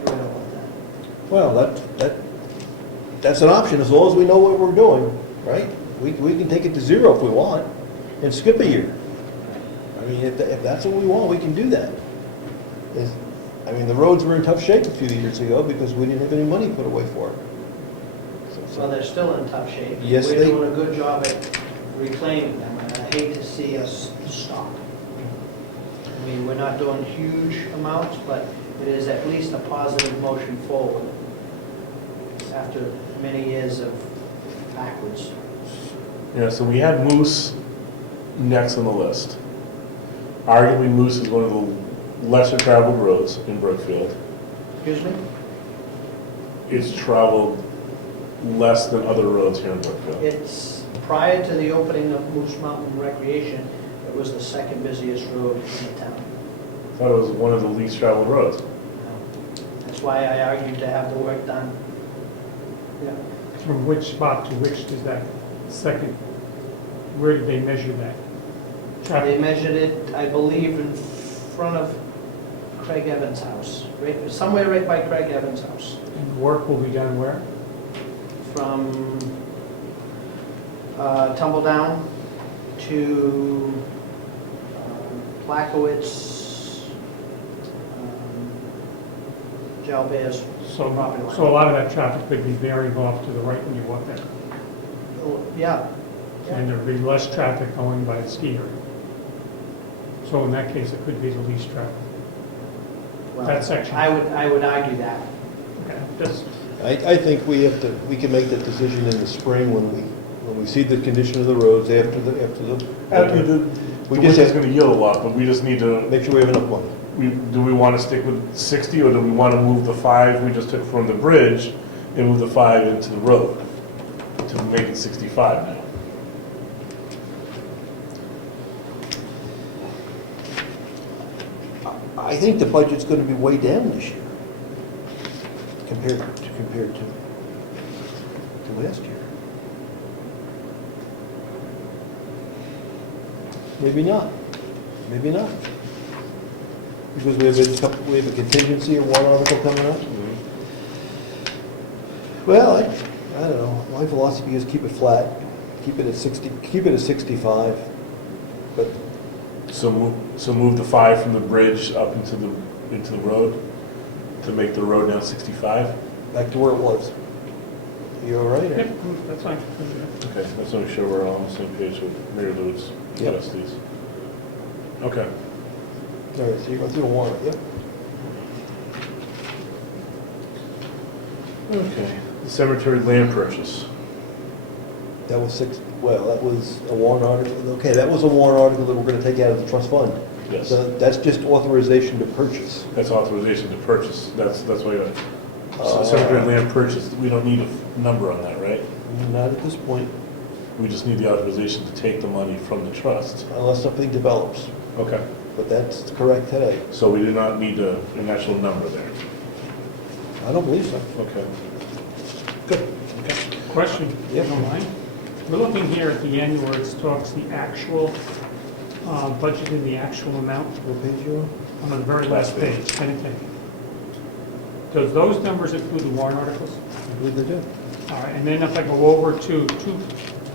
I don't know about that. Well, that's an option, as long as we know what we're doing, right? We can take it to zero if we want, and skip a year. I mean, if that's what we want, we can do that. I mean, the roads were in tough shape a few years ago because we didn't have any money put away for it. Well, they're still in tough shape. Yes, We're they- doing a good job at reclaiming them, and I hate to see us stop. I mean, we're not doing huge amounts, but it is at least a positive motion forward after many years of backwards. Yeah, so we had Moose next on the list. Arguably, Moose is one of the lesser traveled roads in Brookfield. Excuse me? It's traveled less than other roads here in Brookfield. It's, prior to the opening of Moose Mountain Recreation, it was the second busiest road in the town. I thought it was one of the least traveled roads. That's why I argued to have the work done. Yeah. From which spot to which is that second, where did they measure that? They Traffic, measured it, I believe, in front of Craig Evans' house, somewhere right by Craig Evans' house. and work will be done where? From Tumble Down to Plackowitz, Jalbear's So, property line. so a lot of that traffic could be veering off to the right when you walk there. Yeah, and there'd be less traffic going by the ski area. So in that case, it could be the least traffic. Well, That section. I would argue that. Okay, just, I think we can make that decision in the spring when we see the condition of the roads after the. We We just just is gonna yield a lot, but we just need to, Make sure we have enough money. do we wanna stick with 60, or do we wanna move the 5 we just took from the bridge and move the 5 into the road to make it 65 now? I think the budget's gonna be way down this year compared to last year. Maybe not, maybe not. Because we have a contingency of one article coming up. Well, I don't know, my philosophy is keep it flat, keep it at 60, keep it at 65, but So move the 5 from the bridge up into the road to make the road now 65? back to where it was. You all right? or- yep, that's fine. Okay, let's make sure we're all on the same page with Mary Lou's Yep. trustees. Okay. All right, so you go through the warrant, yep. Okay, the cemetery land purchase. That was that was a warrant article, okay, that was a warrant article that we're gonna take out of the trust fund. Yes, So that's just authorization to purchase. that's authorization to purchase. That's why, cemetery land purchase, we don't need a number on that, right? Not at this point, We just need the authorization to take the money from the trust. unless something develops, Okay, but that's correct today. so we do not need an actual number there. I don't believe so. Okay. Good. Okay. Question, if you Yep. don't mind? We're looking here at the end where it talks the actual, budget in the actual amount. What page you on? I'm on the very last page, 10. Does those numbers include the warrant articles? I believe they do. All right, and then if I go over to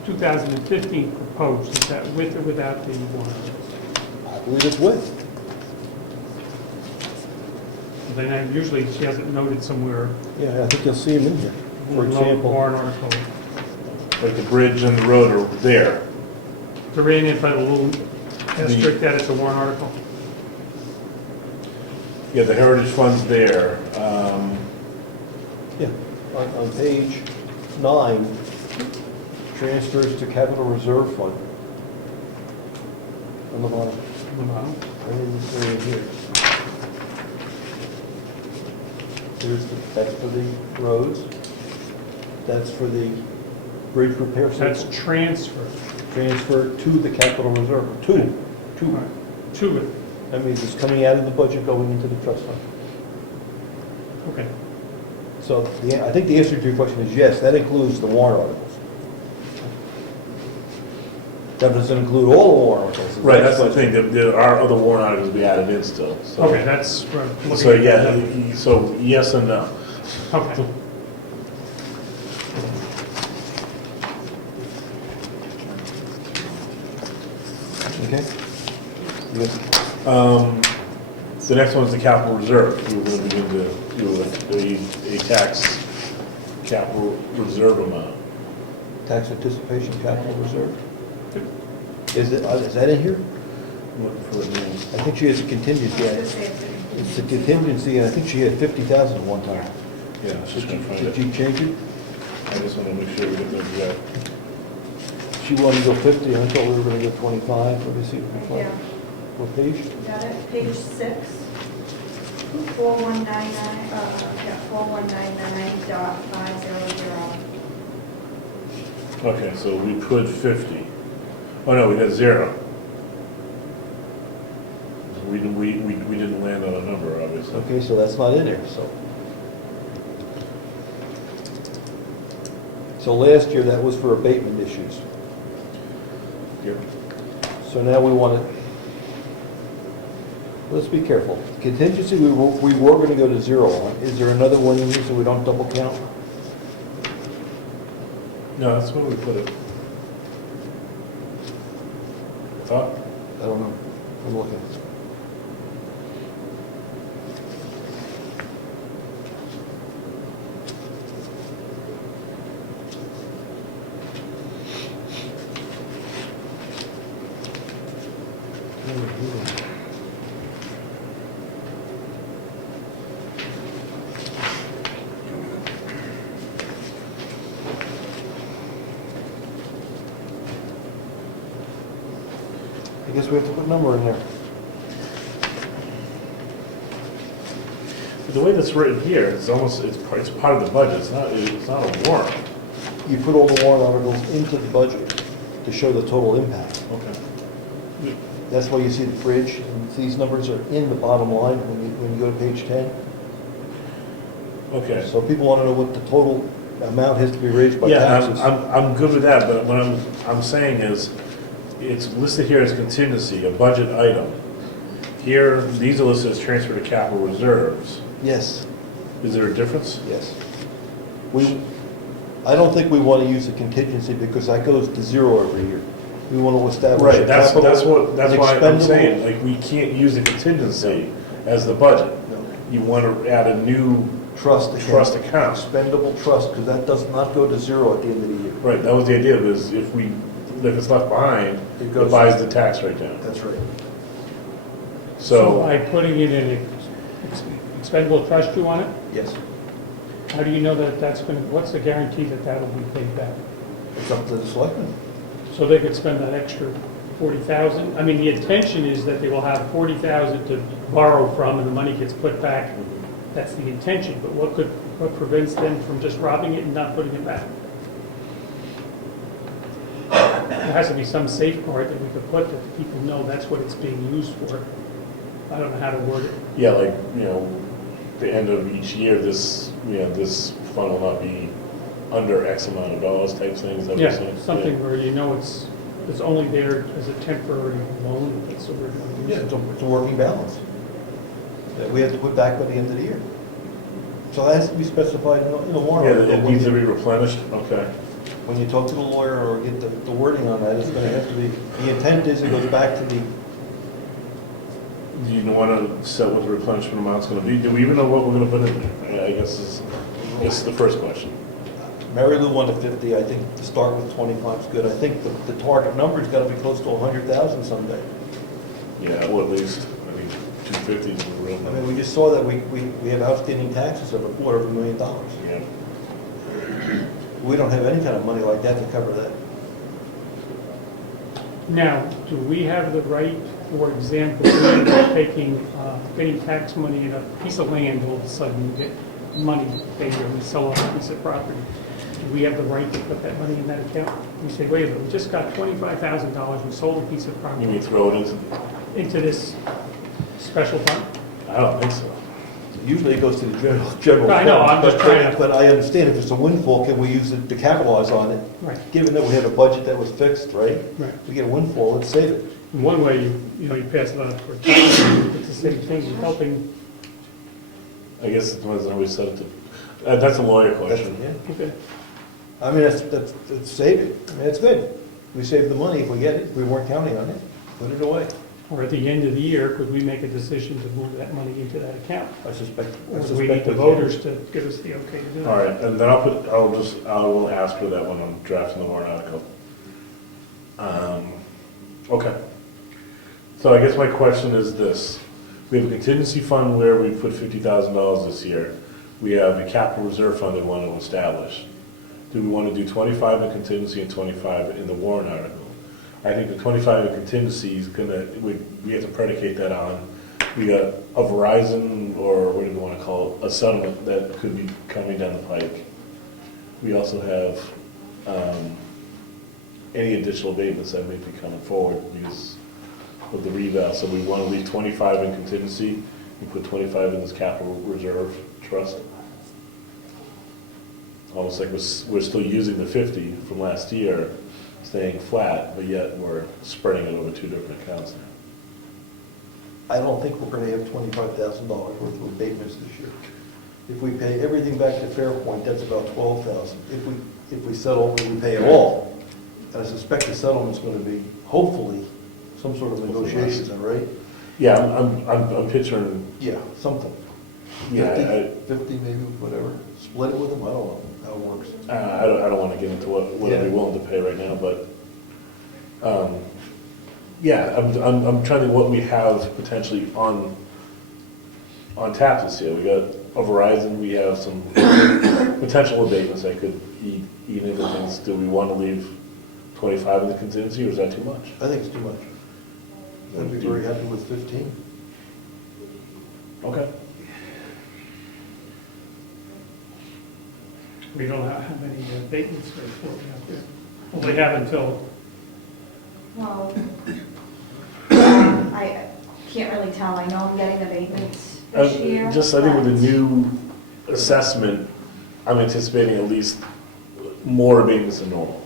2015 proposed, is that with or without the warrant articles? I believe it's with. Then usually she has it noted somewhere. Yeah, I think you'll see them in here. For below example, Warrant article. Like the bridge and the road are there. They're in it by the little asterisk that it's a warrant article. Yeah, the heritage fund's there. yeah, on page 9, transfers to capital reserve fund. On the bottom, right in this area here. That's for the roads. That's for the bridge repair. That's transfer Transfer to the capital reserve, to. to it. That means it's coming out of the budget going into the trust fund. Okay. So I think the answer to your question is yes, that includes the warrant articles. That doesn't include all the warrant articles. Right, that's the thing, there are other warrant articles to be added in still, so. Okay, that's where I'm looking So, at yeah, that. so yes and no. Okay. Okay? Good. The next one is the capital reserve. We were going to begin to do a tax capital reserve amount. Tax anticipation capital reserve. Is that in here? I'm looking for it now. I think she has a contingency. It's a contingency, and I think she had 50,000 at one time. Yeah, I was just trying to find Did it. you change it? I just want to make sure we get the exact. She wanted to go 50, I thought we were gonna go 25. Let me see. Yeah, What page? got it, page 6, 4199, yeah, 4199.500. Okay, so we put 50. Oh, no, we got 0. We didn't land on a number, obviously. Okay, so that's not in there, so. So last year, that was for abatement issues. Yep. So now we want to, let's be careful. Contingency, we were going to go to 0 on. Is there another one in here so we don't double count? No, that's where we put it. Thought? I don't know. I'm looking. I guess we have to put a number in there. The way that's written here, it's almost, it's part of the budget, it's not a warrant. You put all the warrant articles into the budget to show the total impact. Okay. That's why you see the bridge, and these numbers are in the bottom line when you go to page 10. Okay. So people want to know what the total amount has to be raised by Yeah, taxes. I'm good with that, but what I'm saying is, it's listed here as contingency, a budget item. Here, these are listed as transfer to capital reserves. Yes, Is there a difference? yes. I don't think we want to use the contingency because that goes to zero every year. We want to establish a Right, that's capital, why I'm expendable- saying, like, we can't use the contingency as the budget. No. You want to add a new Trust account. Expendable trust, because that does not go to zero at the end of the year. Right, that was the idea, was if it's left behind, It it goes- buys the tax rate down. That's right. So So, by putting it in an expendable trust you want it, Yes. how do you know that that's going to, what's the guarantee that that'll be paid back? It's up to the selectmen. So they could spend that extra 40,000? I mean, the intention is that they will have 40,000 to borrow from and the money gets put back. That's the intention, but what prevents them from just robbing it and not putting it back? There has to be some safeguard that we could put that the people know that's what it's being used for. I don't know how to word it. yeah, like, the end of each year, this fund will not be under X amount of dollars type things. That Yeah, we're saying? something where you know it's only there as a temporary loan, that's what we're going to Yeah, use. it's a working balance that we have to put back by the end of the year. So that has to be specified in the warrant. Yeah, article. it needs to be replenished, okay. When you talk to the lawyer or get the wording on that, it's going to have to be, the intent is it goes back to the, Do you want to set what the replenishment amount's going to be? Do we even know what we're going to put in there? I guess is the first question. Mary Lou wanted 50, I think to start with 25 is good. I think the target number's got to be close to 100,000 someday. Yeah, well, at least, I think 250 is the real I mean, number. we just saw that we have outstanding taxes of $250,000. Yeah. We don't have any kind of money like that to cover that. Now, do we have the right, for example, we end up getting tax money in a piece of land, all of a sudden we get money paid or we sell off a piece of property? Do we have the right to put that money in that account? We say, wait a minute, we just got $25,000, we sold a piece of You property mean throw it into this special fund? I don't think so. Usually it goes to the general I know, fund, I'm just but- trying to- But I understand if it's a windfall, can we use it to capitalize on it? Right. Given that we had a budget that was fixed, right? Right. We get a windfall, let's save it. In one way, you pass it on for tax, it's the same thing, you're helping, I guess it depends on how we set it to, that's a lawyer That's, question. yeah. okay. I mean, that's save it. I mean, it's good. We save the money if we get it. We weren't counting on it. Put it away. Or at the end of the year, could we make a decision to move that money into that account? I suspect. Or do we need the can. voters to give us the okay to do that? All right, and then I will ask for that when I'm drafting the warrant article. Okay. So I guess my question is this. We have a contingency fund where we put $50,000 this year. We have a capital reserve fund we want to establish. Do we want to do 25 in contingency and 25 in the warrant article? I think the 25 in contingency is gonna, we have to predicate that on, we got a Verizon, or what do we want to call it, a settlement that could be coming down the pike. We also have any additional abatements that may be coming forward because of the reval. So we want to leave 25 in contingency and put 25 in this capital reserve trust. Almost like we're still using the 50 from last year, staying flat, but yet we're spreading it over two different accounts now. I don't think we're going to have $25,000 worth of abatements this year. If we pay everything back to Fairpoint, that's about $12,000. If we settle, we pay it all. I suspect the settlement's going to be, hopefully, some sort of negotiations, all right? Yeah, I'm picturing, Yeah, something. yeah, 50 maybe, whatever. Split it with them, I don't know how it works. I don't want to get into what I'd be willing to pay right now, but Yeah, I'm trying to think what we have potentially on tap this year. We got a Verizon, we have some potential abatements that could eat into things. Do we want to leave 25 in the contingency, or is that too much? I think it's too much. I'd be very happy with 15. Okay. We don't have any abatements for reporting out there. Well, we have until, Well, I can't really tell. I know I'm getting abatements this year. I think with the but- new assessment, I'm anticipating at least more abatements than normal.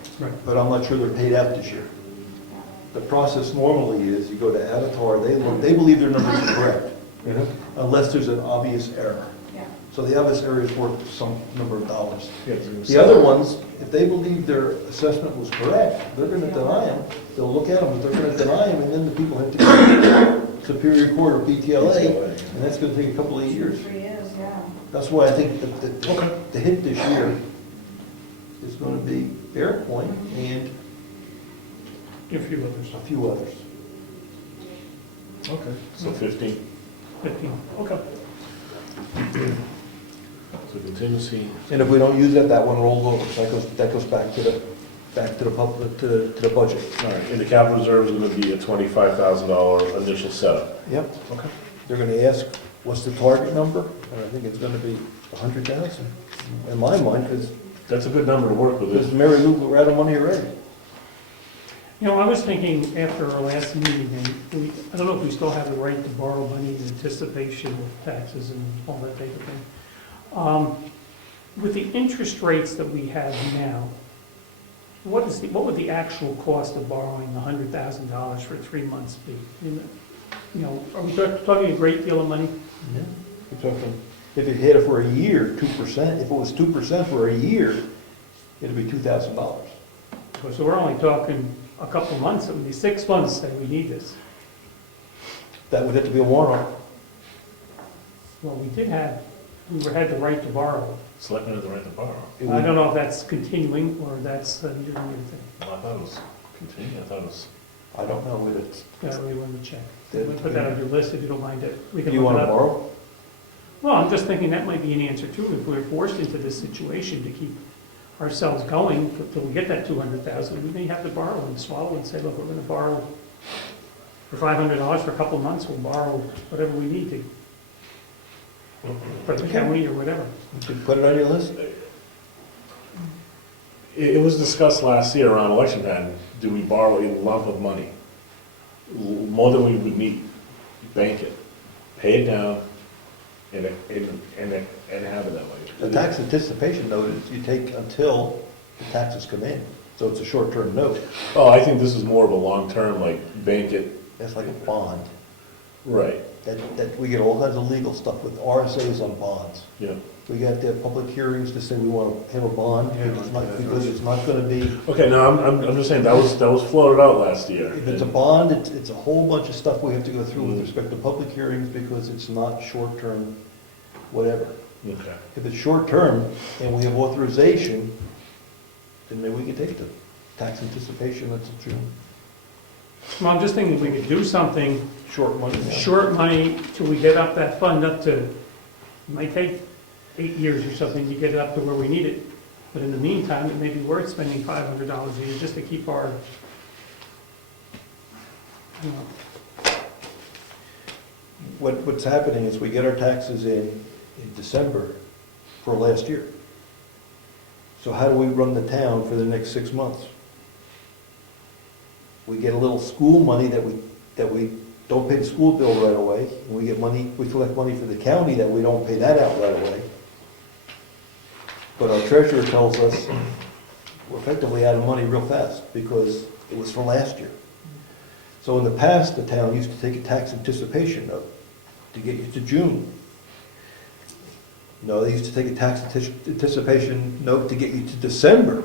But I'm not sure they're paid out this year. The process normally is you go to Avatar, they believe their numbers are correct, unless there's an obvious error. Yeah. So the obvious error is worth some number of dollars. Yeah, The other ones, if they believe their assessment was correct, they're gonna deny them. They'll look at them, but they're gonna deny them, and then the people have to go to Superior Court or PTLA, and that's gonna take a couple of years. 3 years, yeah. That's why I think that the hit this year is gonna be Bear Point and a few others, a few others. Okay. So 15. 15, okay. So contingency. And if we don't use it, that one rolls over, so that goes back to the public, to the budget. All right, and the capital reserve is going to be a $25,000 initial setup. Yep. Okay. They're gonna ask, what's the target number? And I think it's gonna be 100,000, in my mind, because That's a good number to work with. Mary Lou, we're out of money already. You know, I was thinking after our last meeting, and I don't know if we still have the right to borrow money in anticipation of taxes and all that type of thing. With the interest rates that we have now, what would the actual cost of borrowing $100,000 for 3 months be? You know, are we talking a great deal of money? We're talking, if it hit it for a year, 2%, if it was 2% for a year, it'd be $2,000. So we're only talking a couple of months, it would be 6 months that we need this. That would have to be a warrant article. Well, we had the right to borrow. Selectmen have the right to borrow. It I would- don't know if that's continuing or that's a new thing. Well, I thought it was continuing. I thought it was. I don't know what it's, Yeah, we want to check. Did- We'll put that on your list if you don't mind it. We do can you look want it to up. borrow? Well, I'm just thinking that might be an answer too, if we're forced into this situation to keep ourselves going till we get that 200,000, we may have to borrow and swallow and say, look, we're going to borrow for $500 for a couple of months, we'll borrow whatever we need to. For the county or whatever. You could put it on your list? It was discussed last year around election time. Do we borrow a lump of money? More than we would need. Bank it, pay it down, and have it that way. The tax anticipation note is you take until the taxes come in, so it's a short-term note. Oh, I think this is more of a long-term, like bank it. That's like a bond. Right. That we get all kinds of legal stuff with RSAs on bonds. Yeah. We got the public hearings to say we want to have a bond, because it's not gonna be, Okay, no, I'm just saying, that was floated out last year. if it's a bond, it's a whole bunch of stuff we have to go through with respect to public hearings, because it's not short-term, whatever. Okay. If it's short-term and we have authorization, then maybe we can take the tax anticipation until June. Well, I'm just thinking if we could do something, Short money. yeah. short money till we get up that fund up to, it might take 8 years or something to get it up to where we need it. But in the meantime, it may be worth spending $500 a year just to keep our, you know, What's happening is we get our taxes in December for last year. So how do we run the town for the next 6 months? We get a little school money that we don't pay the school bill right away. And we get money, we collect money for the county that we don't pay that out right away. But our treasurer tells us we're effectively out of money real fast because it was from last year. So in the past, the town used to take a tax anticipation note to get you to June. No, they used to take a tax anticipation note to get you to December.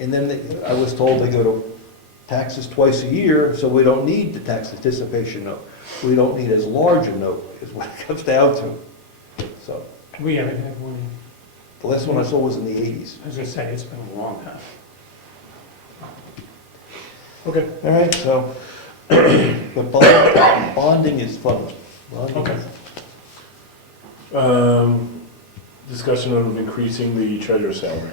And then I was told they go to taxes twice a year, so we don't need the tax anticipation note. We don't need as large a note, is what it comes down to. So, we haven't had one. the last one I saw was in the 80s. As I say, it's been a long time. Okay. All right, so, But bonding is fun. Bonding Okay. Discussion of increasing the treasurer's salary.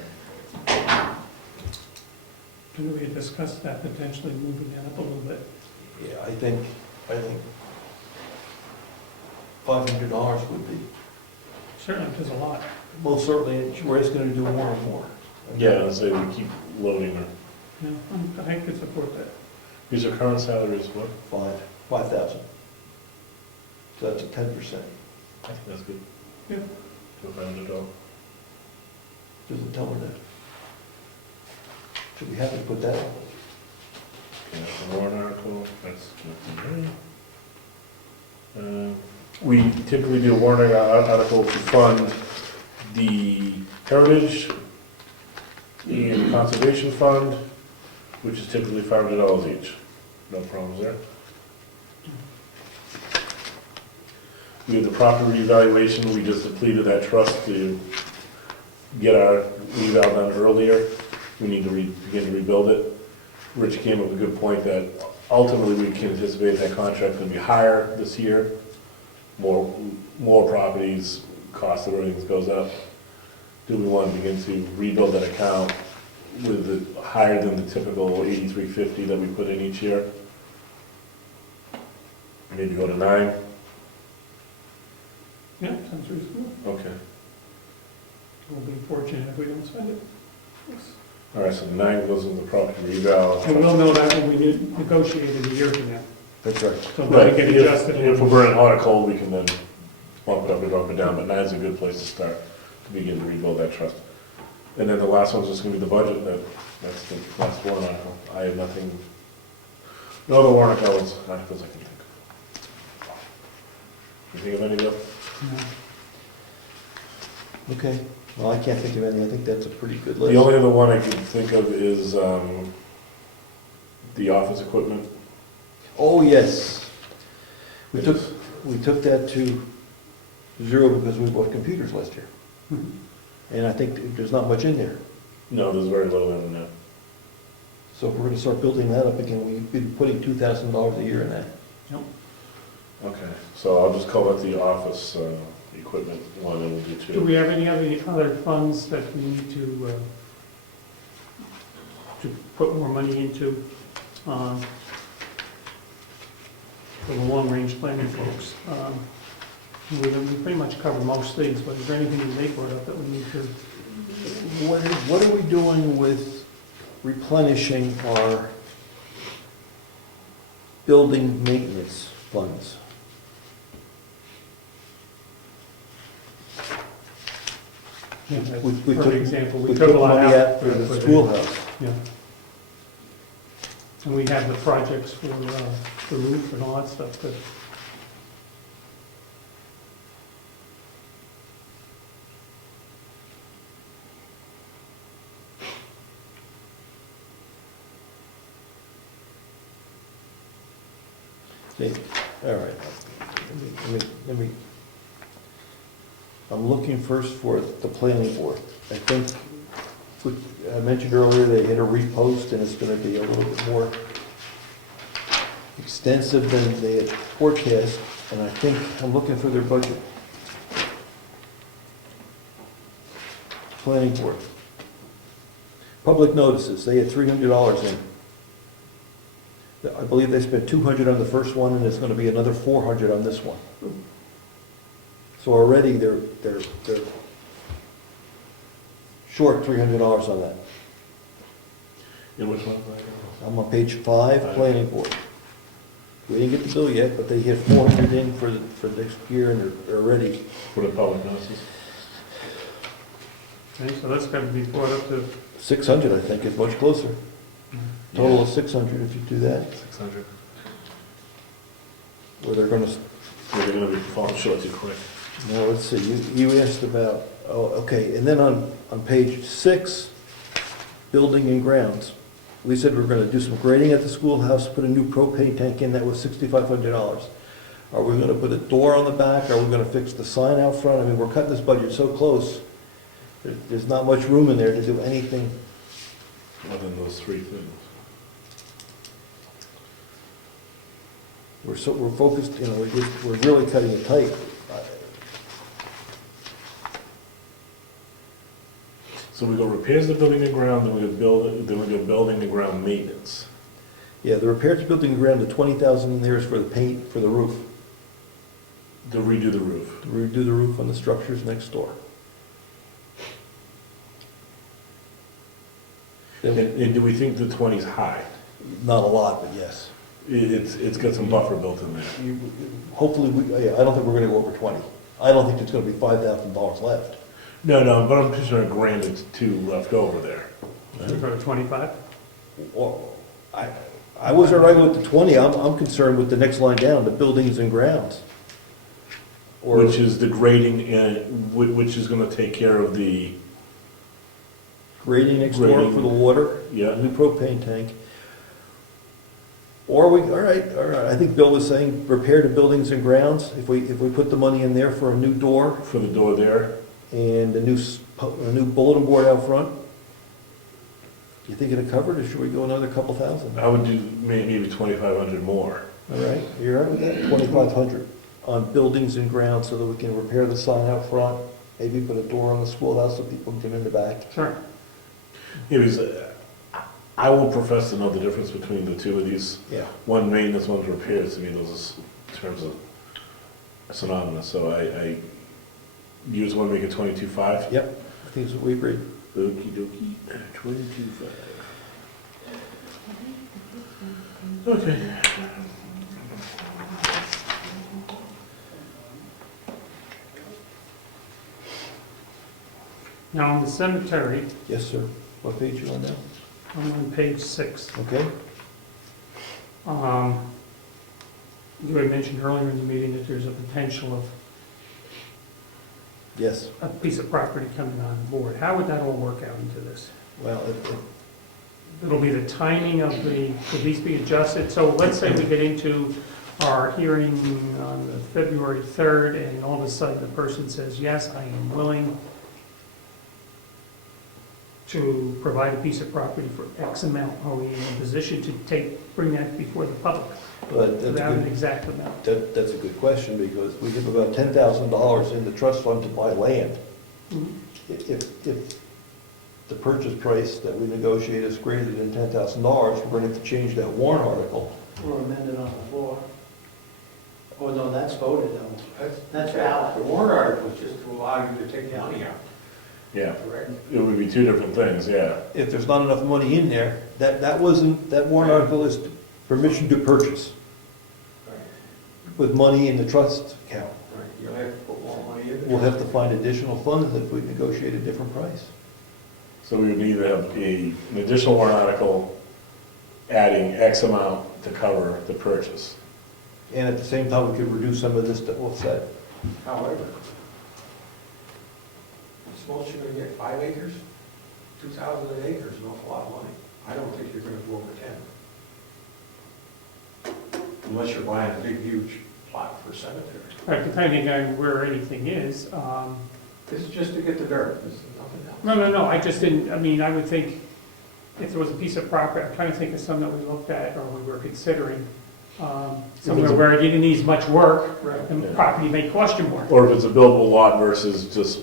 Can we discuss that, potentially moving that up a little bit? Yeah, I think $500 would be, Certainly, there's a lot. most certainly, Ray's gonna do more and more. Yeah, I'd say we keep loading her. Yeah, I could support that. Because her current salary is what? 5,000. So that's a 10%. I think that's good. Yeah. To $500. Doesn't tell her that. Should be happy to put that on. Okay, that's a warrant article, that's good. We typically do a warrant article to fund the Heritage and Conservation Fund, which is typically $500 each. No problems there. We have the property revaluation, we just depleted that trust to get our reval done earlier. We need to begin to rebuild it. Rich came up with a good point that ultimately we can anticipate that contract going to be higher this year. More properties, cost of everything goes up. Do we want to begin to rebuild that account with the higher than the typical $8,350 that we put in each year? Maybe go to 9? Yeah, sounds reasonable. Okay. We'll be fortunate if we don't spend it. Yes. All right, so the 9 goes in the property reval. And we'll know that when we negotiate in a year from now. That's right. So Right, we can adjust it. if we're burning hot or cold, we can then bump it up or bump it down, but 9 is a good place to start, to begin to rebuild that trust. And then the last one's just gonna be the budget, that's the last warrant article. I have nothing, no other warrant articles I can think of. You think of any, Bill? No. Okay, well, I can't think of any, I think that's a pretty good list. The only other one I can think of is, the office equipment. Oh, yes. We took that to 0 because we bought computers last year. Mhm. And I think there's not much in there. No, there's very little in that. So if we're gonna start building that up again, we've been putting $2,000 a year in that. Okay, so I'll just call it the office, equipment one, and we'll do Do 2. we have any other funds that we need to put more money into, for the long-range planning folks? We pretty much covered most things, but is there anything that they brought up that we need to? What are we doing with replenishing our building maintenance funds? We For took- example, we We took took a lot money out. out for the schoolhouse. Yeah. And we have the projects for the roof and all that stuff, but Okay, all right. Let me, I'm looking first for the planning board. I think, I mentioned earlier, they hit a repost, and it's gonna be a little bit more extensive than they had forecast, and I think, I'm looking for their budget. Planning board. Public notices, they had $300 in. I believe they spent $200 on the first one, and it's gonna be another $400 on this one. So already they're short $300 on that. In which one? I'm on page 5, planning board. We didn't get the bill yet, but they hit 400 in for next year, and they're ready. For the public notices? okay, so that's got to be brought up to, 600, I think, is much closer. Total of 600 if you do that, 600. where they're gonna, They're gonna be falling short too quick. now, let's see, you asked about, oh, okay, and then on page 6, building and grounds, we said we were gonna do some grading at the schoolhouse, put a new propane tank in, that was $6,500. Are we gonna put a door on the back, are we gonna fix the sign out front? I mean, we're cutting this budget so close, there's not much room in there to do anything. Other than those 3 things. we're focused, you know, we're really cutting it tight. So we go repairs the building and ground, then we go building and ground maintenance. Yeah, the repairs to building and ground, the 20,000 in there is for the paint, for the roof, To redo the roof. to redo the roof on the structures next door. And do we think the 20's high? Not a lot, but yes. It's got some buffer built in there. Hopefully, I don't think we're gonna go over 20. I don't think there's gonna be $5,000 left. No, but I'm just trying to grant it two left over there. Should we go to 25? Well, I was all right with the 20, I'm concerned with the next line down, the buildings and grounds. Or, Which is the grading and, which is gonna take care of the, grading next door Grading. for the water, yeah, new propane tank. Or all right, I think Bill was saying repair to buildings and grounds, if we put the money in there for a new door for the door there. and a new bulletin board out front. Do you think it'll cover it, or should we go another couple thousand? I would do maybe 2,500 more. All right, you're all right with that, 2,500 on buildings and grounds so that we can repair the sign out front, maybe put a door on the schoolhouse so people can come in the back. Sure. It was, I will profess to know the difference between the two of these. Yeah. One maintenance, one's repairs. To me, those terms are synonymous. So you just want to make it 22.5? Yep, I think that's what we agreed. Okey dokey, 22.5. Okay. Now, on the cemetery, Yes, sir. What page you on now? I'm on page 6. Okay. You had mentioned earlier in the meeting that there's a potential of Yes. a piece of property coming on board. How would that all work out into this? Well, It'll be the timing of could these be adjusted? So let's say we get into our hearing on the February 3rd, and all of a sudden the person says, yes, I am willing to provide a piece of property for X amount. Are we in a position to bring that before the public but that's without an good. exact amount? That's a good question, because we have about $10,000 in the trust fund to buy land. Mhm. If the purchase price that we negotiate is greater than $10,000, we're going to have to change that warrant article. Or amended on the floor. Oh, no, that's voted on. That's The valid. warrant article is just to allow you to take the money out, Yeah, correct? it would be two different things, yeah. If there's not enough money in there, that warrant article is permission to purchase with money in the trust account. Right, you'll have to put more money in. We'll have to find additional funds if we negotiate a different price. So we would either have an additional warrant article adding X amount to cover the purchase. And at the same time, we could reduce some of this that was said. However, suppose you're gonna get 5 acres, 2,000 an acre is an awful lot of money. I don't think you're gonna go over 10. Unless you're buying a big, huge plot for a cemetery. Right, depending on where anything is. This is just to get the dirt, this is nothing else. No, I just didn't, I would think if there was a piece of property, I'm trying to think of some that we looked at or we were considering, somewhere where it didn't need much work, Right. and Yeah. property may cost you more. Or if it's a buildable lot versus just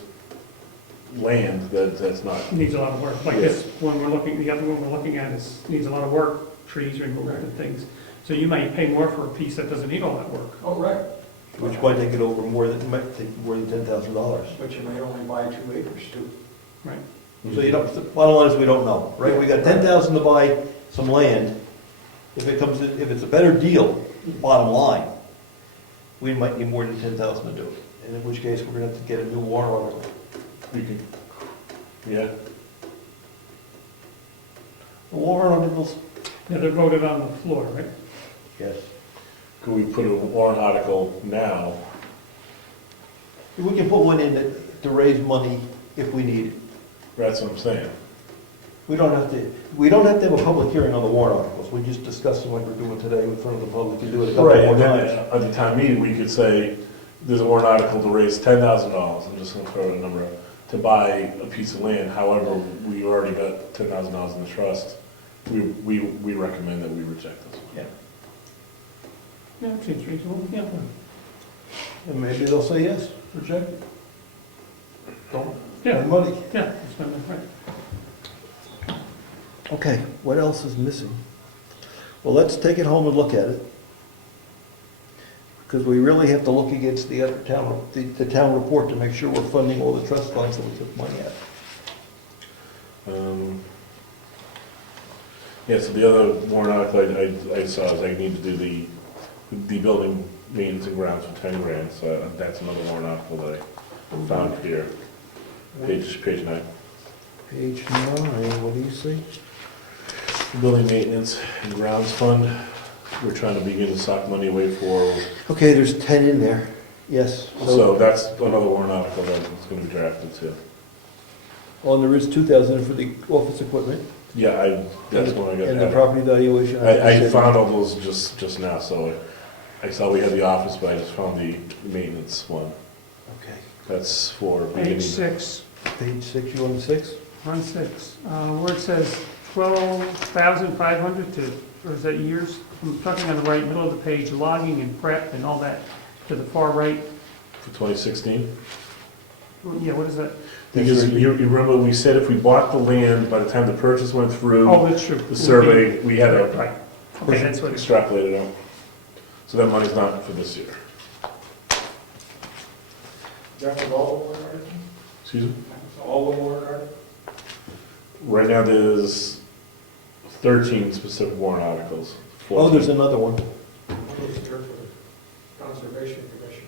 land, that's not. It needs a lot of work. Like this one the other one we're looking at needs a lot of work, trees removed and things. So you might pay more for a piece that doesn't need all that work. Oh, right. Which might take it over might take more than $10,000. But you may only buy 2 acres too. Right. So you don't, the bottom line is we don't know, right? We got 10,000 to buy some land. If it's a better deal, bottom line, we might need more than 10,000 to do it. And in which case, we're gonna have to get a new warrant article. We could, yeah. The warrant articles, Yeah, they're voted on the floor, right? yes. Could we put a warrant article now? We can put one in to raise money if we need it. That's what I'm saying. We don't have to have a public hearing on the warrant articles. We just discuss them like we're doing today in front of the public. You do it a couple Right, more and then times. at the town meeting, we could say, there's a warrant article to raise $10,000, I'm just gonna throw out a number, to buy a piece of land, however, we already got $10,000 in the trust. We recommend that we reject this one. Yeah. Yeah, seems reasonable, yeah. And maybe they'll say yes, reject it. Don't Yeah, spend money. yeah, that's right. Okay, what else is missing? Well, let's take it home and look at it. Because we really have to look against the other town, the town report to make sure we're funding all the trust funds that we took money at. Yeah, so the other warrant article I saw is I need to do the building maintenance and grounds for 10 grand, so that's another warrant article that I found here. Page 9. Page 9, what do you see? Building maintenance and grounds fund, we're trying to begin to sock money away for, Okay, there's 10 in there, yes. so that's another warrant article that is gonna be drafted too. Oh, and there is 2,000 for the office equipment. Yeah, that's when I got And the that. property valuation. I found all those just now, so I saw we had the office, but I just found the maintenance one. Okay. That's for Page beginning. 6, Page 6, you on 6? on 6, where it says 12,500 to, or is that years? I'm talking on the right, middle of the page, logging and prep and all that, to the far right. For 2016? Yeah, what is that? Because you remember, we said if we bought the land, by the time the purchase went through, Oh, that's true. the survey, we had to Right, okay, that's what it's. extrapolate it out. So that money's not for this year. That's all the warrant articles? Excuse me? That's all the warrant articles? Right now, there's 13 specific warrant articles. Oh, there's another one. What was there for the Conservation Commission?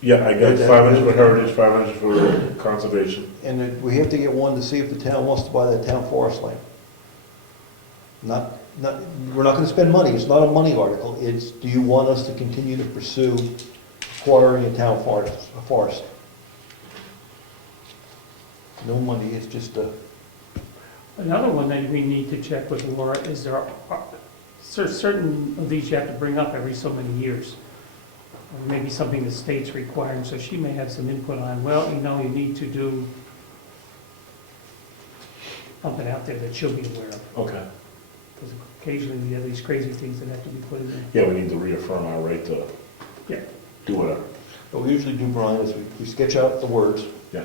Yeah, I got 500 for heritage, 500 for conservation. And then we have to get one to see if the town wants to buy that town forest land. We're not gonna spend money, it's not a money article, it's, do you want us to continue to pursue acquiring a town forest? No money, it's just a, Another one that we need to check with Laura is there are certain of these you have to bring up every so many years. Or maybe something the state's requiring, so she may have some input on, well, you know, you need to do something out there that she'll be aware of. Okay. Because occasionally we have these crazy things that have to be put in there. Yeah, we need to reaffirm our right to Yeah. do whatever. what we usually do, Brian, is we sketch out the words. Yeah.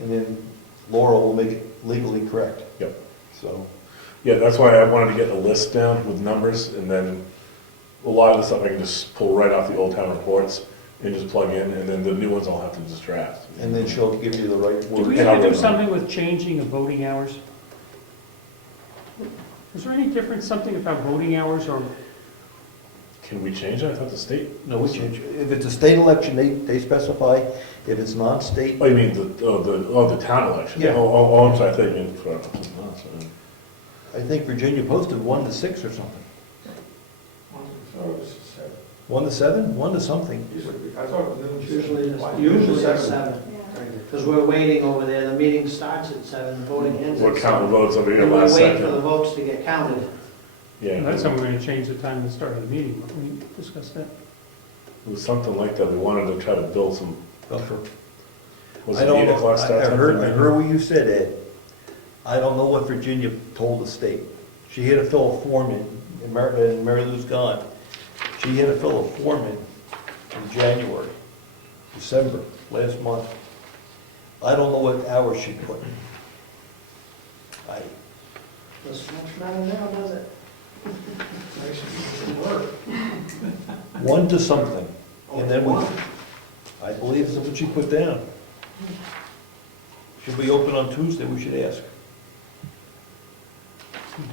And then Laura will make it legally correct. Yep. So, Yeah, that's why I wanted to get a list down with numbers, and then a lot of the stuff I can just pull right off the old town reports and just plug in, and then the new ones I'll have to just draft. and then she'll give you the right Did word. we ever do something with changing of voting hours? Is there any difference, something about voting hours or? Can we change that? I thought the state. No, we change, if it's a state election, they specify, if it's non-state, Oh, you mean the town election? Yeah. Oh, I'm sorry, I thought you meant for, I think Virginia posted 1 to 6 or something. So it was 7. 1 to 7, 1 to something. I thought it was noon. Usually Why? it's 7, because we're waiting over there, the meeting starts at 7, the voting ends we're at counting 7. votes over here And we're last waiting for the second. votes to get counted. Yeah, That's it how we're gonna change the time to start of the meeting, but we discussed that. was something like that. We wanted to try to build some, Buffer. was I it don't 8 know, o'clock I start time? heard what you said, Ed. I don't know what Virginia told the state. She had to fill a form in, and Mary Lou's gone. She had to fill a form in January, December, last month. I don't know what hours she put in. Doesn't much matter now, does it? Work. 1 to something, and then I believe that's what she put down. She'll be open on Tuesday, we should ask.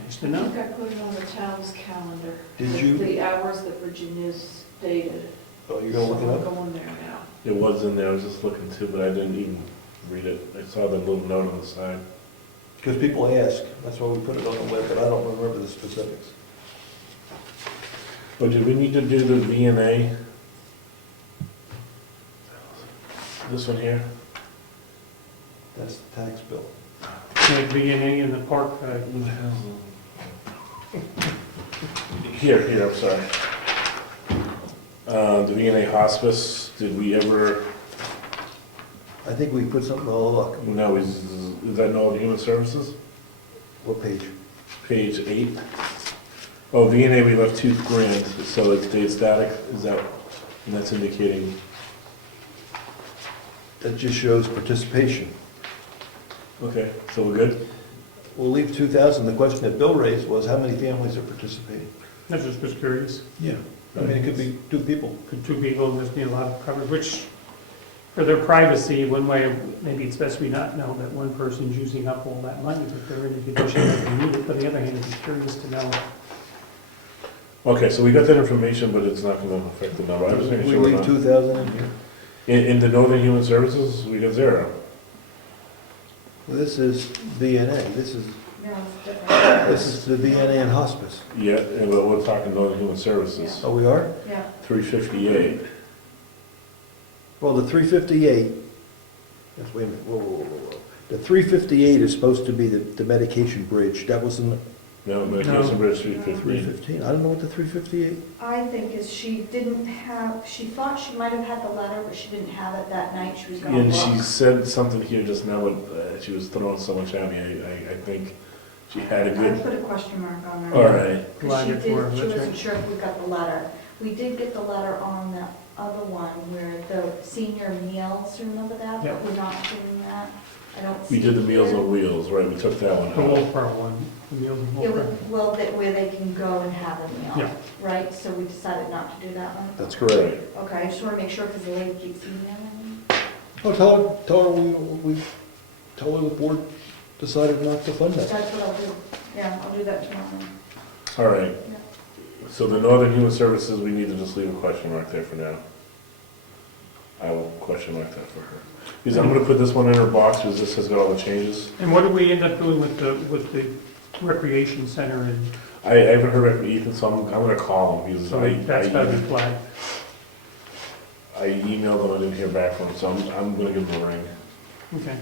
Nice to I know. think I put it on the town's calendar. Did the- you? The hours that Virginia's stated. Oh, you're gonna look it So up? I'll go in there now. It was in there, I was just looking too, but I didn't even read it. I saw the little note on the side. Because people ask, that's why we put it on the web, but I don't remember the specifics. But did we need to do the V&A? This one here? That's the tax bill. Like V&A in the park, Here, I'm sorry. The V&A hospice, did we ever, I think we put something, oh, look, no, is that no Human Services? what page? Page 8. Oh, V&A, we left 2 grand, so it stayed static, is that, and that's indicating, That just shows participation. okay, so we're good? We'll leave 2,000. The question that Bill raised was how many families are participating? I just was curious. Yeah. I mean, it could be 2 people. Could 2 people just need a lot of coverage, which, for their privacy, one way, maybe it's best we not know that one person's using up all that money, if they're in a condition that they need it. But on the other hand, I'd be curious to know. Okay, so we got that information, but it's not gonna affect the number. I was making We sure we're leave not. 2,000 in here. In the Northern Human Services, we got 0. Well, this is VNA. This is No, it's different. This is the VNA and hospice. Yeah, and we're talking Northern Human Services, Oh, we are? Yeah. 358. Well, the 358, yes, wait a minute, whoa. The 358 is supposed to be the medication bridge. That was in No, Medication Bridge 315. 315. I don't know what the 358. I think is she didn't have, she thought she might have had the letter, but she didn't have it that night. She was going And to she look. said something here just now, she was throwing so much at me, I think she had a I good, put a question mark on her. all right. Because she Line it for her, did, she that's wasn't right. sure if we got the letter. We did get the letter on the other one where the senior meals, remember that? Yeah. But we're not doing that. I don't see We did the it Meals here. on Wheels, right, we took that one The out. Wolfboro one, the Meals of Yeah, Wolfboro. well, where they can go and have a meal, Yeah. right? So we decided not to do that one? That's correct. Okay, I just want to make sure because the lady keeps emailing me. Oh, tell her tell her the board decided not to fund that. That's what I'll do. Yeah, I'll do that tomorrow. All right, so the Northern Human Services, we need to just leave a question mark there for now. I will question mark that for her. Because I'm gonna put this one in her box, because this has got all the changes. And what did we end up doing with the recreation center? And I haven't heard back from Ethan, so I'm gonna call him, because so that's got to be flagged. I emailed him, I didn't hear back from him, so I'm gonna give him a ring. Okay.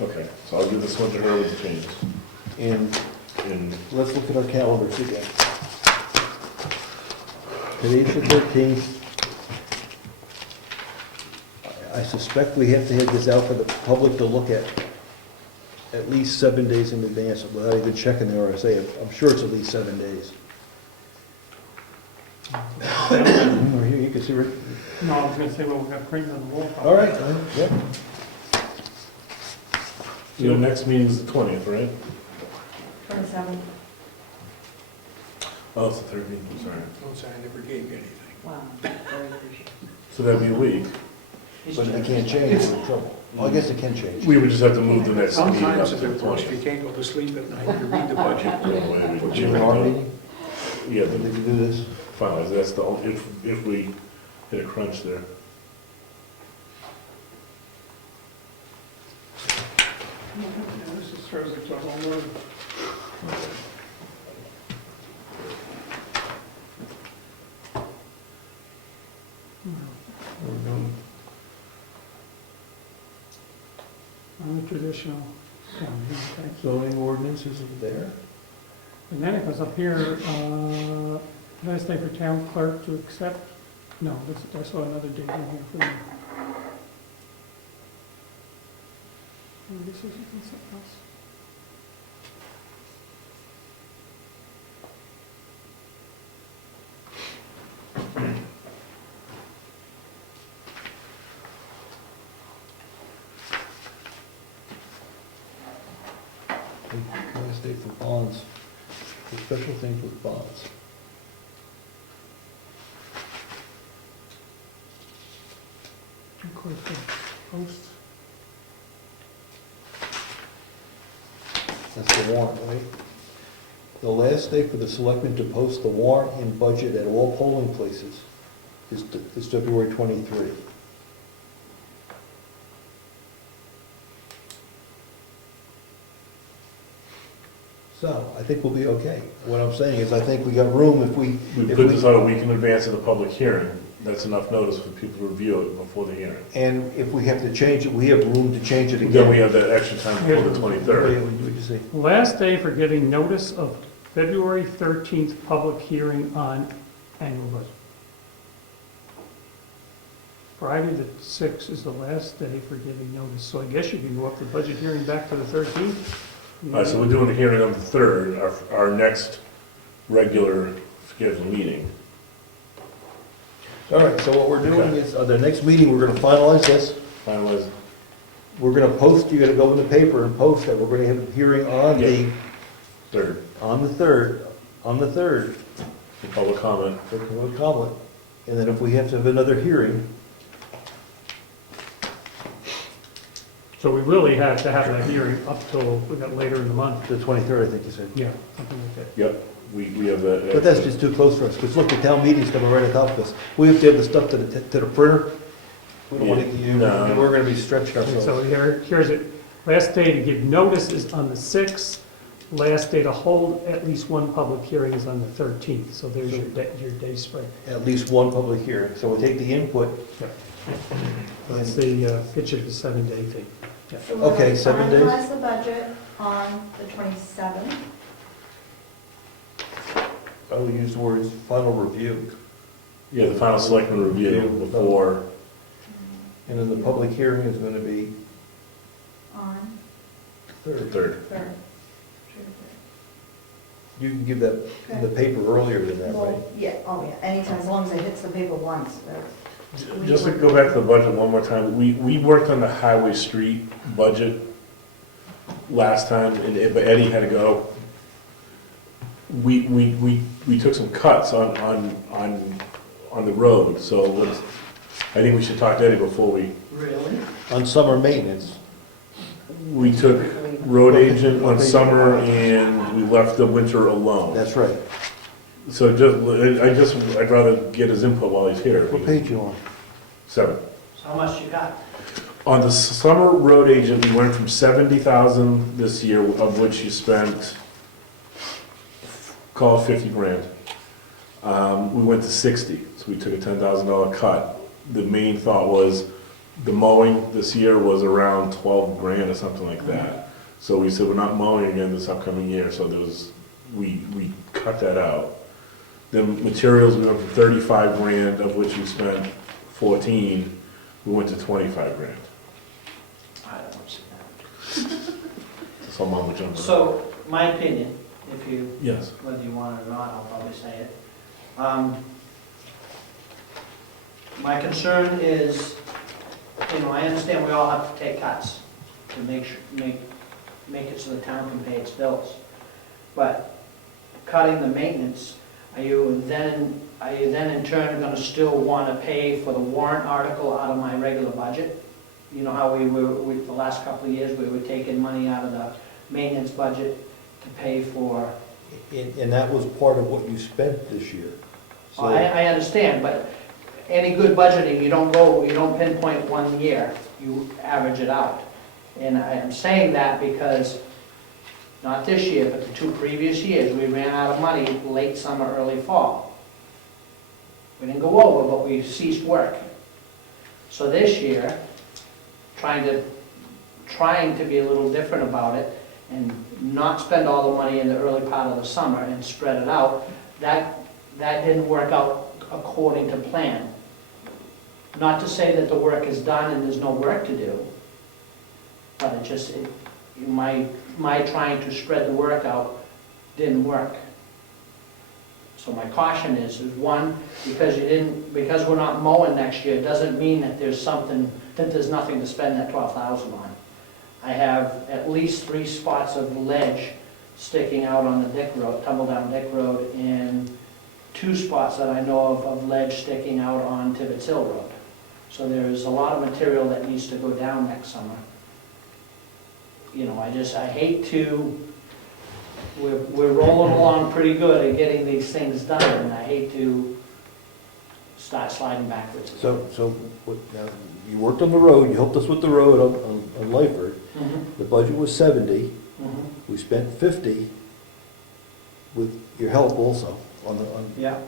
Okay, so I'll give this one to her with the changes. And let's look at our calendars again. Today's the 13th. I suspect we have to have this out for the public to look at least 7 days in advance without even checking the RSA. I'm sure it's at least 7 days. Or here, you can see, Rick. No, I was gonna say, well, we got printed on the wall. All right, yeah. Your next meeting is the 20th, right? 27. Oh, it's the 13th, I'm sorry. Don't say I never gave you anything. Wow, very appreciated. So that'd be a week. But if it can't change, we're in trouble. Well, I guess it can change. We would just have to move the next meeting up Sometimes to if the it wants, if 20th. you can't go to sleep at night, you read the budget. Yeah, way we- What's your tomorrow meeting? Yeah, When did you do this? finalize, that's the, if we hit a crunch there. Yeah, this just throws it to a whole nother. On the traditional, okay. Zoning ordinances are there. And then it goes up here, last day for town clerk to accept, no, I saw another date in here for you. Oh, this is something else. Last day for bonds, the special things with bonds. Of course, the posts. That's the warrant, right? The last day for the selectmen to post the warrant and budget at all polling places is February 23. So, I think we'll be okay. What I'm saying is, I think we got room if we... We if put this out a week in advance of the public hearing, that's enough notice for people to review it before the hearing. And if we have to change it, we have room to change it again. Then we have that extra time before the 23rd. What'd you say? Last day for getting notice of February 13th public hearing on annual budget. Friday the 6th is the last day for giving notice, so I guess you can go up the budget hearing back to the 13th. All right, so we're doing a hearing on the 3rd, our next regular scheduled meeting. All right, so what we're doing Okay. is, the next meeting, we're gonna finalize this. Finalize, We're gonna post, you're gonna go in the paper and post that we're gonna have a hearing on the, 3rd, on the 3rd, the public comment. for public comment. And then if we have to have another hearing, So we really have to have that hearing up till, we got later in the month. the 23rd, I think you said. Yeah, something like that. Yep, we have that. But that's just too close for us, because look, the town meeting's coming right on top of us. We have to have the stuff to the printer. We don't want to, No. we're gonna be stretching Okay, ourselves. so here's it. Last day to give notice is on the 6th. Last day to hold at least one public hearing is on the 13th. So there's your day spread. At least one public hearing, so we'll take the input. That's the, pitch of the 7-day thing. So we're Okay, gonna 7 days? Finalize the budget on the 27th. I will use the words final review, Yeah, the final selectmen review before, and then the public hearing is gonna be On the 3rd. 3rd. 3rd. You can give that in the paper earlier than that, right? Well, yeah, oh yeah, anytime, as long as it hits the paper once. Just to go back to the budget one more time, we worked on the highway street budget last time, but Eddie had to go. We took some cuts on the road, so I think we should talk to Eddie before we, Really? On summer maintenance, we took road agent on summer and we left the winter alone. that's right. So I'd rather get his input while he's here. What page you on? 7. So how much you got? On the summer road agent, we went from 70,000 this year, of which you spent, call it 50 grand. We went to 60, so we took a $10,000 cut. The main thought was, the mowing this year was around 12 grand or something like that. So we said, we're not mowing again this upcoming year, so we cut that out. Then materials, we went from 35 grand, of which we spent 14, we went to 25 grand. I don't want to see that. So I'm on the jump. So, my opinion, if you, Yes. whether you want it or not, I'll probably say it. My concern is, I understand we all have to take cuts to make it so the town can pay its bills. But cutting the maintenance, are you then in turn gonna still wanna pay for the warrant article out of my regular budget? You know how the last couple of years, we were taking money out of the maintenance budget to pay for. And that was part of what you spent this year. So, I understand, but any good budgeting, you don't pinpoint one year, you average it out. And I am saying that because, not this year, but the 2 previous years, we ran out of money late summer, early fall. We didn't go over, but we ceased work. So this year, trying to be a little different about it and not spend all the money in the early part of the summer and spread it out, that didn't work out according to plan. Not to say that the work is done and there's no work to do, but my trying to spread the work out didn't work. So my caution is one, because we're not mowing next year, doesn't mean that there's nothing to spend that 12,000 on. I have at least 3 spots of ledge sticking out on the Dick Road, Tumble Down Dick Road, and 2 spots that I know of ledge sticking out on Tibbetts Hill Road. So there's a lot of material that needs to go down next summer. I hate to, we're rolling along pretty good at getting these things done, and I hate to start sliding backwards. so now, you worked on the road, you helped us with the road on Lyford. Mhm, The budget was 70, mhm. we spent 50 with your help also Yeah,